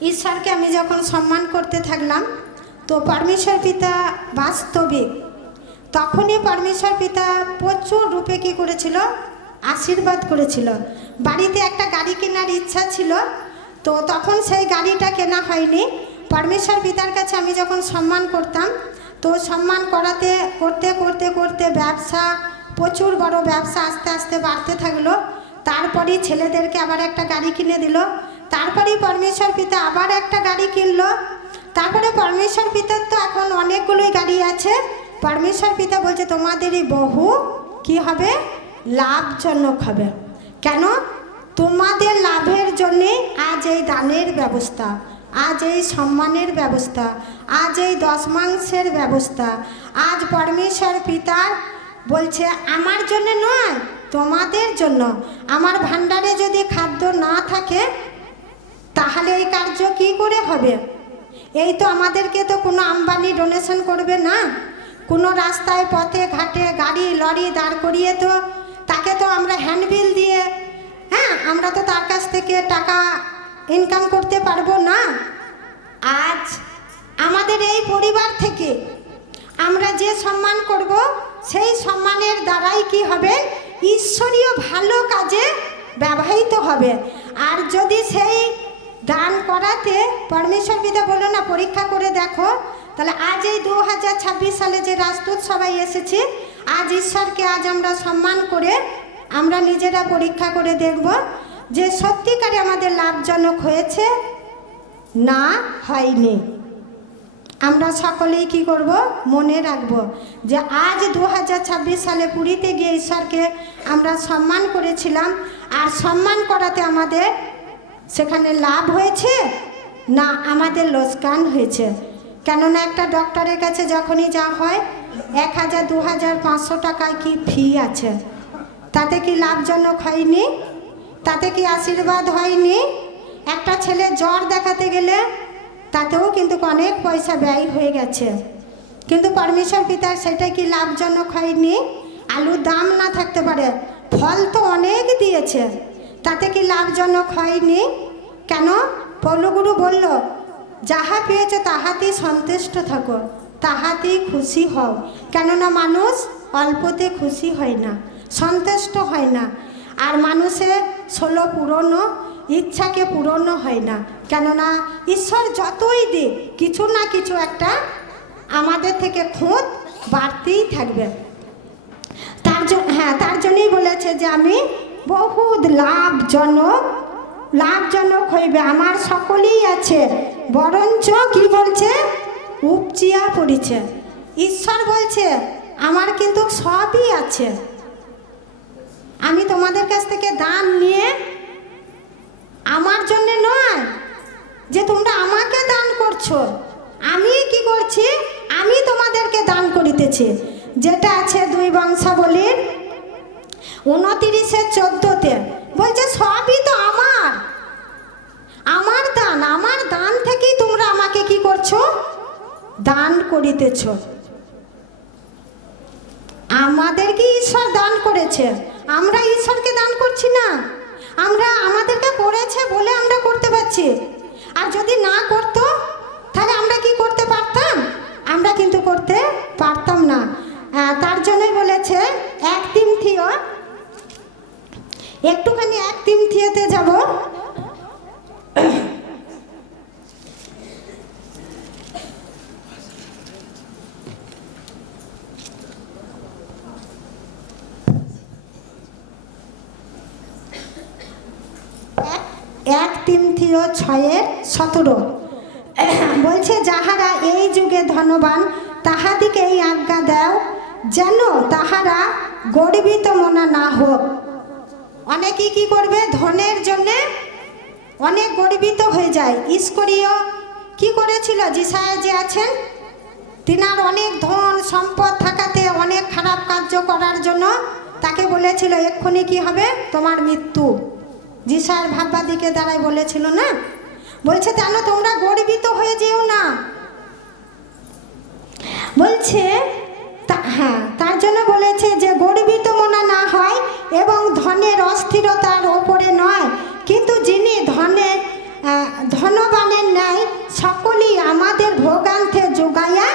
ঈশ্বরকে আমি যখন সম্মান করতে থাকলাম, তো পরমেশ্বর পিতা বাস্তবিক তখনই পরমেশ্বর পিতা প্রচুর রূপে কী করেছিল, আশীর্বাদ করেছিল। বাড়িতে একটা গাড়ি কেনার ইচ্ছা ছিল, তো তখন সেই গাড়িটা কেনা হয়নি। পরমেশ্বর পিতার কাছে আমি যখন সম্মান করতাম, তো সম্মান করতে করতে ব্যবসা, প্রচুর বড় ব্যবসা আস্তে আস্তে বাড়তে থাকলো। তারপরেই ছেলেদেরকে আবার একটা গাড়ি কিনে দিল, তারপরেই পরমেশ্বর পিতা আবার একটা গাড়ি কিনলো। তারপরে পরমেশ্বর পিতার তো এখন অনেকগুলোই গাড়ি আছে। পরমেশ্বর পিতা বলছে তোমাদেরই বহু কি হবে, লাভজনক হবে। কেন? তোমাদের লাভের জন্যে আজ এই দানের ব্যবস্থা, আজ এই সম্মানের ব্যবস্থা, আজ এই দশমাংশের ব্যবস্থা। আজ পরমেশ্বর পিতার বলছে আমার জন্য নয়, তোমাদের জন্য। আমার ভাণ্ডারে যদি খাদ্য না থাকে তাহলে এই কার্য কি করে হবে? এই তো আমাদেরকে তো কোনো আম্বানি ডোনেশন করবে না, কোনো রাস্তায় পথে ঘাটে গাড়ি লরি দাঁড় করিয়ে তো তাকে তো আমরা হ্যান্ডবিল দিয়ে, আমরা তো তার কাছ থেকে টাকা ইনকাম করতে পারবো না। আজ আমাদের এই পরিবার থেকে আমরা যে সম্মান করব, সেই সম্মানের দ্বারাই কি হবে, ঈশ্বরীয় ভালো কাজে ব্যবহৃত হবে। আর যদি সেই দান করাতে পরমেশ্বর পিতা বলো না পরীক্ষা করে দেখো, তাহলে আজ এই 2026 সালে যে রাজদূত সবাই এসেছে, আজ ঈশ্বরকে আজ আমরা সম্মান করে আমরা নিজেরা পরীক্ষা করে দেখব যে সত্যিকারে আমাদের লাভজনক হয়েছে না হয়নি। আমরা সকলেই কি করব, মনে রাখব যে আজ 2026 সালে পুরীতে গিয়ে ঈশ্বরকে আমরা সম্মান করেছিলাম। আর সম্মান করাতে আমাদের সেখানে লাভ হয়েছে না আমাদের লোকসান হয়েছে? কেননা একটা ডক্টরের কাছে যখনই যাওয়া হয় 1000, 2000, 500 টাকায় কি ফি আছে, তাতে কি লাভজনক হয়নি? তাতে কি আশীর্বাদ হয়নি? একটা ছেলে জ্বর দেখাতে গেলে তাতেও কিন্তু অনেক পয়সা ব্যয় হয়ে গেছে, কিন্তু পরমেশ্বর পিতার সেটা কি লাভজনক হয়নি? আলুর দাম না থাকতে পারে, ফল তো অনেক দিয়েছে, তাতে কি লাভজনক হয়নি? কেন? পৌলগুরু বলল, যাহা পেয়েছ তাহাতেই সন্তুষ্ট থাকো, তাহাতেই খুশি হও। কেননা মানুষ অল্পতে খুশি হয় না, সন্তুষ্ট হয় না। আর মানুষের 16 পুরনো ইচ্ছাকে পূরণ হয় না। কেননা ঈশ্বর যতই দিক কিছু না কিছু একটা আমাদের থেকে খুঁত বাড়তেই থাকবে। তার জন্যই বলেছে যে আমি বহুত লাভজনক হইবে, আমার সকলেই আছে, বরঞ্চ কি বলছে, উপচিয়া পড়িছে। ঈশ্বর বলছে আমার কিন্তু সবই আছে, আমি তোমাদের কাছ থেকে দান নিয়ে আমার জন্য নয় যে তোমরা আমাকে দান করছো, আমি কি করছি, আমি তোমাদেরকে দান করিতেছি। যেটা আছে 2 বংশাবলীর 29-14 বলছে সবই তো আমার দান থেকেই তোমরা আমাকে কি করছো, দান করিতেছ। আমাদেরকে ঈশ্বর দান করেছে, আমরা ঈশ্বরকে দান করছি না। আমরা আমাদেরকে করেছে বলে আমরা করতে পারছি, আর যদি না করতো তাহলে আমরা কি করতে পারতাম? আমরা কিন্তু করতে পারতাম না। তার জন্যই বলেছে 1 তিমথিও, একটুখানি 1 তিমথিওতে যাব। এক তিমথিও 6:17 বলছে, যাহারা এই যুগে ধনবান তাহাদিকে এই আজ্ঞা দাও যেন তাহারা গর্বিত মনা না হোক। অনেকেই কি করবে, ধনের জন্যে অনেক গর্বিত হয়ে যায়। ইস্করিয় কি করেছিল, যিশায়া যে আছেন তিনার অনেক ধন সম্পদ থাকাতে অনেক খারাপ কার্য করার জন্য তাকে বলেছিল এক্ষুনি কি হবে, তোমার মৃত্যু। যিশায়ার ভাববাদীকে দ্বারাই বলেছিল না, বলছে জানো তোমরা গর্বিত হয়ে যেও না। বলছে তার জন্য বলেছে যে গর্বিত মনা না হয় এবং ধনের অস্থিরতার ওপরে নয়, কিন্তু যিনি ধনবানের ন্যায় সকলেই আমাদের ভোগান্তে যোগাইয়া,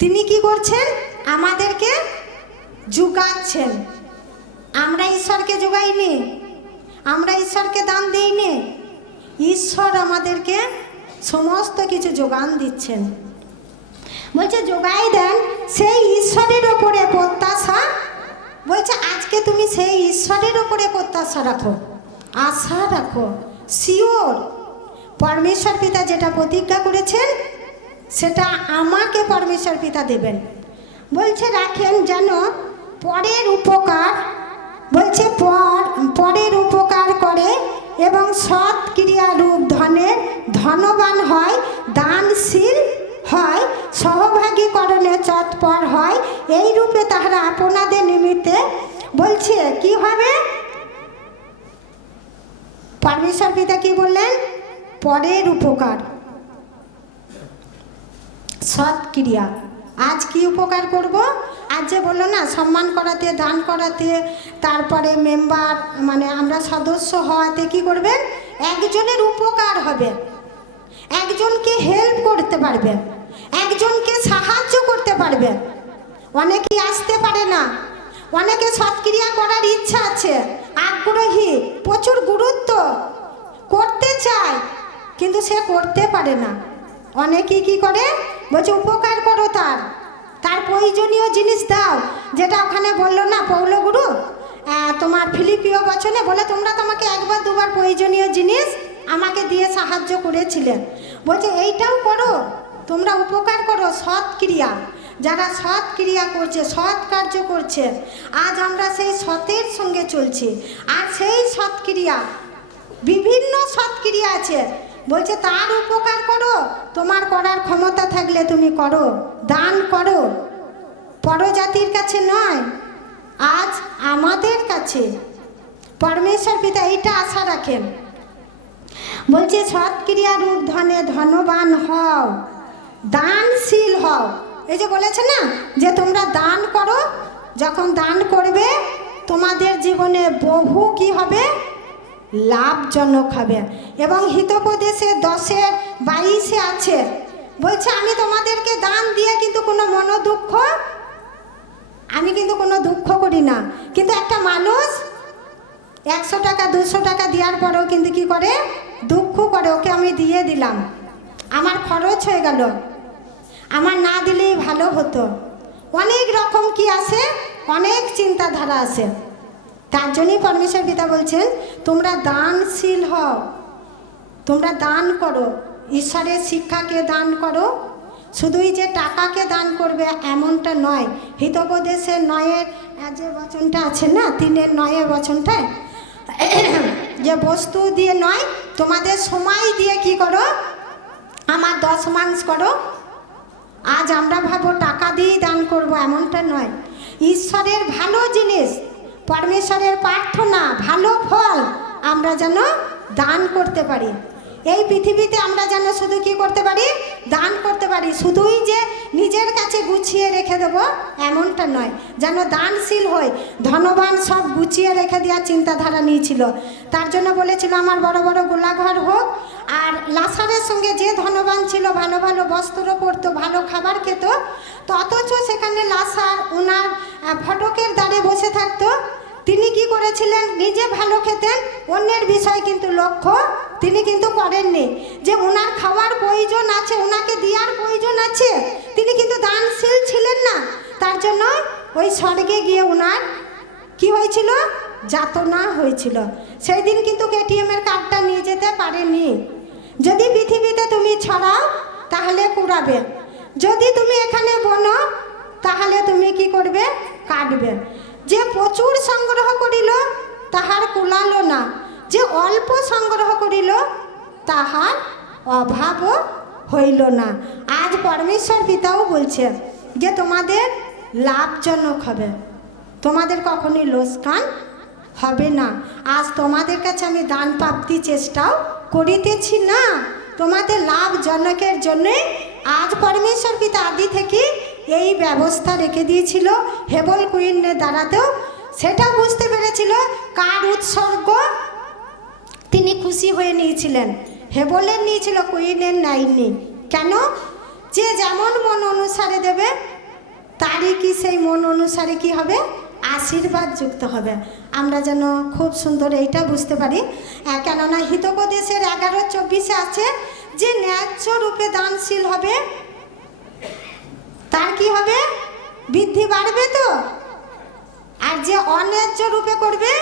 তিনি কি করছেন, আমাদেরকে যোগাচ্ছেন। আমরা ঈশ্বরকে যোগাইনি, আমরা ঈশ্বরকে দান দিইনি, ঈশ্বর আমাদেরকে সমস্ত কিছু যোগান দিচ্ছেন। বলছে যোগাই দেন সেই ঈশ্বরের ওপরে প্রত্যাশা। বলছে আজকে তুমি সেই ঈশ্বরের ওপরে প্রত্যাশা রাখো, আশা রাখো, শিওর পরমেশ্বর পিতা যেটা প্রতিজ্ঞা করেছেন সেটা আমাকে পরমেশ্বর পিতা দেবেন। বলছে রাখেন যেন পরের উপকার, বলছে পরের উপকার করে এবং সৎ ক্রিয়ারূপ ধনের ধনবান হয়, দানশীল হয়, সহভাগীকরণে তৎপর হয়, এই রূপে তাহারা আপনাদের নিমিত্তে বলছে কি হবে, পরমেশ্বর পিতা কি বললেন, পরের উপকার, সৎ ক্রিয়া। আজ কি উপকার করব, আজ যে বললো না সম্মান করাতে, দান করাতে, তারপরে মেম্বার মানে আমরা সদস্য হওয়াতে কি করবেন, একজনের উপকার হবে, একজনকে হেল্প করতে পারবে, একজনকে সাহায্য করতে পারবে। অনেকেই আসতে পারে না, অনেকে সৎক্রিয়া করার ইচ্ছা আছে, আগ্রহী, প্রচুর গুরুত্ব করতে চায়, কিন্তু সে করতে পারে না। অনেকেই কি করে, বলছে উপকার করো, তার প্রয়োজনীয় জিনিস দাও, যেটা ওখানে বললো না পৌলগুরু তোমার ফিলিপিও বচনে বলে, তোমরা তোমাকে 1-2 বার প্রয়োজনীয় জিনিস আমাকে দিয়ে সাহায্য করেছিলে। বলছে এইটাও করো, তোমরা উপকার করো, সৎ ক্রিয়া, যারা সৎ ক্রিয়া করছে, সৎ কার্য করছে, আজ আমরা সেই সতের সঙ্গে চলছি। আর সেই সৎ ক্রিয়া, বিভিন্ন সৎ ক্রিয়া আছে, বলছে তার উপকার করো, তোমার করার ক্ষমতা থাকলে তুমি করো, দান করো, পরজাতির কাছে নয়, আজ আমাদের কাছে পরমেশ্বর পিতা এইটা আশা রাখেন। বলছে সৎ ক্রিয়া রূপ ধনে ধনবান হও, দানশীল হও। এই যে বলেছে না যে তোমরা দান করো, যখন দান করবে তোমাদের জীবনে বহু কি হবে, লাভজনক হবে। এবং হিতোপদেশে 10:22 আছে, বলছে আমি তোমাদেরকে দান দিয়ে কিন্তু কোনো মনোদুঃখ, আমি কিন্তু কোনো দুঃখ করি না। কিন্তু একটা মানুষ 100 টাকা 200 টাকা দেওয়ার পরেও কিন্তু কি করে, দুঃখ করে, ওকে আমি দিয়ে দিলাম, আমার খরচ হয়ে গেল, আমার না দিলেই ভালো হতো। অনেক রকম কি আসে, অনেক চিন্তাধারা আসে। তার জন্যই পরমেশ্বর পিতা বলছেন তোমরা দানশীল হও, তোমরা দান করো, ঈশ্বরের শিক্ষাকে দান করো। শুধুই যে টাকাকে দান করবে এমনটা নয়। হিতোপদেশের 9-এর যে বচনটা আছে না, 3-এর 9-এর বচনটায় যে বস্তু দিয়ে নয়, তোমাদের সময় দিয়ে কি করো, আমার 10 মাস করো। আজ আমরা ভাবো টাকা দিয়েই দান করব, এমনটা নয়। ঈশ্বরের ভালো জিনিস, পরমেশ্বরের প্রার্থনা, ভালো ফল আমরা যেন দান করতে পারি। এই পৃথিবীতে আমরা যেন শুধু কি করতে পারি, দান করতে পারি। শুধুই যে নিজের কাছে গুছিয়ে রেখে দেবো এমনটা নয়, যেন দানশীল হই। ধনবান সব গুছিয়ে রেখে দেওয়ার চিন্তাধারা নিয়েছিল, তার জন্য বলেছিল আমার বড় বড় গোলাঘর হোক। আর লাসারের সঙ্গে যে ধনবান ছিল, ভালো ভালো বস্ত্র পরতো, ভালো খাবার খেত, তো অথচ সেখানে লাসার ওনার ফটকের দ্বারে বসে থাকতো। তিনি কি করেছিলেন, নিজে ভালো খেতেন, অন্যের বিষয় কিন্তু লক্ষ্য তিনি কিন্তু করেননি। যে ওনার খাওয়ার প্রয়োজন আছে, ওনাকে দেওয়ার প্রয়োজন আছে, তিনি কিন্তু দানশীল ছিলেন না। তার জন্য ওই স্বর্গে গিয়ে ওনার কি হয়েছিল, যাতনা হয়েছিল। সেই দিন কিন্তু এটিএমের কার্ডটা নিয়ে যেতে পারেনি। যদি পৃথিবীতে তুমি ছড়াও তাহলে কুড়াবে, যদি তুমি এখানে বনো তাহলে তুমি কি করবে, কাটবে। যে প্রচুর সংগ্রহ করিল তাহার কুলালো না, যে অল্প সংগ্রহ করিল তাহার অভাবও হইল না। আজ পরমেশ্বর পিতাও বলছে যে তোমাদের লাভজনক হবে, তোমাদের কখনোই লোকসান হবে না। আজ তোমাদের কাছে আমি দান প্রাপ্তি চেষ্টাও করিতেছি না, তোমাদের লাভজনকের জন্যে আজ পরমেশ্বর পিতা আদি থেকে এই ব্যবস্থা রেখে দিয়েছিল। হেবল কুইনের দ্বারাতেও সেটা বুঝতে পেরেছিল কার উৎসর্গ তিনি খুশি হয়ে নিয়েছিলেন। হেবলের নিয়েছিল, কুইনের নেয়নি। কেন? যে যেমন মন অনুসারে দেবে তারই কি সেই মন অনুসারে কি হবে, আশীর্বাদ যুক্ত হবে। আমরা যেন খুব সুন্দর এইটা বুঝতে পারি। কেননা হিতোপদেশের 11:24 আছে যে ন্যায্য রূপে দানশীল হবে তার কি হবে, বৃদ্ধি বাড়বে তো। আর যে অন্যায্য রূপে করবে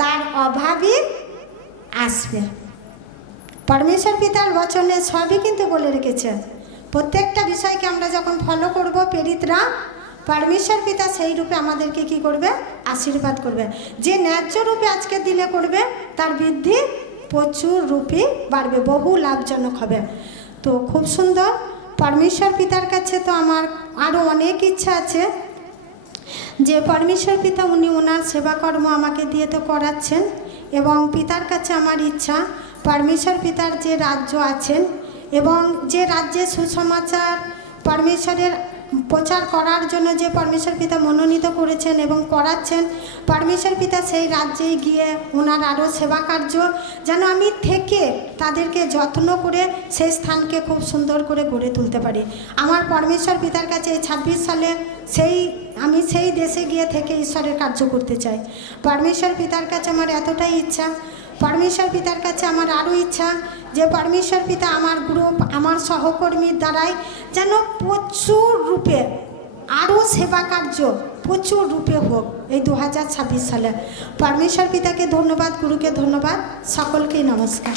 তার অভাবই আসবে। পরমেশ্বর পিতার বচনে সবই কিন্তু বলে রেখেছে। প্রত্যেকটা বিষয়কে আমরা যখন ফলো করব প্রেরিতরা, পরমেশ্বর পিতা সেই রূপে আমাদেরকে কি করবে, আশীর্বাদ করবে। যে ন্যায্য রূপে আজকের দিনে করবে তার বৃদ্ধি প্রচুর রূপে বাড়বে, বহু লাভজনক হবে। তো খুব সুন্দর। পরমেশ্বর পিতার কাছে তো আমার আরও অনেক ইচ্ছা আছে যে পরমেশ্বর পিতা উনি ওনার সেবাকর্ম আমাকে দিয়ে তো করাচ্ছেন। এবং পিতার কাছে আমার ইচ্ছা পরমেশ্বর পিতার যে রাজ্য আছেন এবং যে রাজ্যে সুসমাচার পরমেশ্বরের প্রচার করার জন্য যে পরমেশ্বর পিতা মনোনীত করেছেন এবং করাচ্ছেন, পরমেশ্বর পিতা সেই রাজ্যে গিয়ে ওনার আরও সেবা কার্য যেন আমি থেকে তাদেরকে যত্ন করে সেই স্থানকে খুব সুন্দর করে গড়ে তুলতে পারি। আমার পরমেশ্বর পিতার কাছে এই 26 সালে আমি সেই দেশে গিয়ে থেকে ঈশ্বরের কার্য করতে চাই। পরমেশ্বর পিতার কাছে আমার এতটাই ইচ্ছা। পরমেশ্বর পিতার কাছে আমার আরও ইচ্ছা যে পরমেশ্বর পিতা আমার গ্রুপ, আমার সহকর্মীর দ্বারাই যেন প্রচুর রূপে আরও সেবা কার্য প্রচুর রূপে হোক এই 2026 সালে। পরমেশ্বর পিতাকে ধন্যবাদ, গুরুকে ধন্যবাদ, সকলকেই নমস্কার।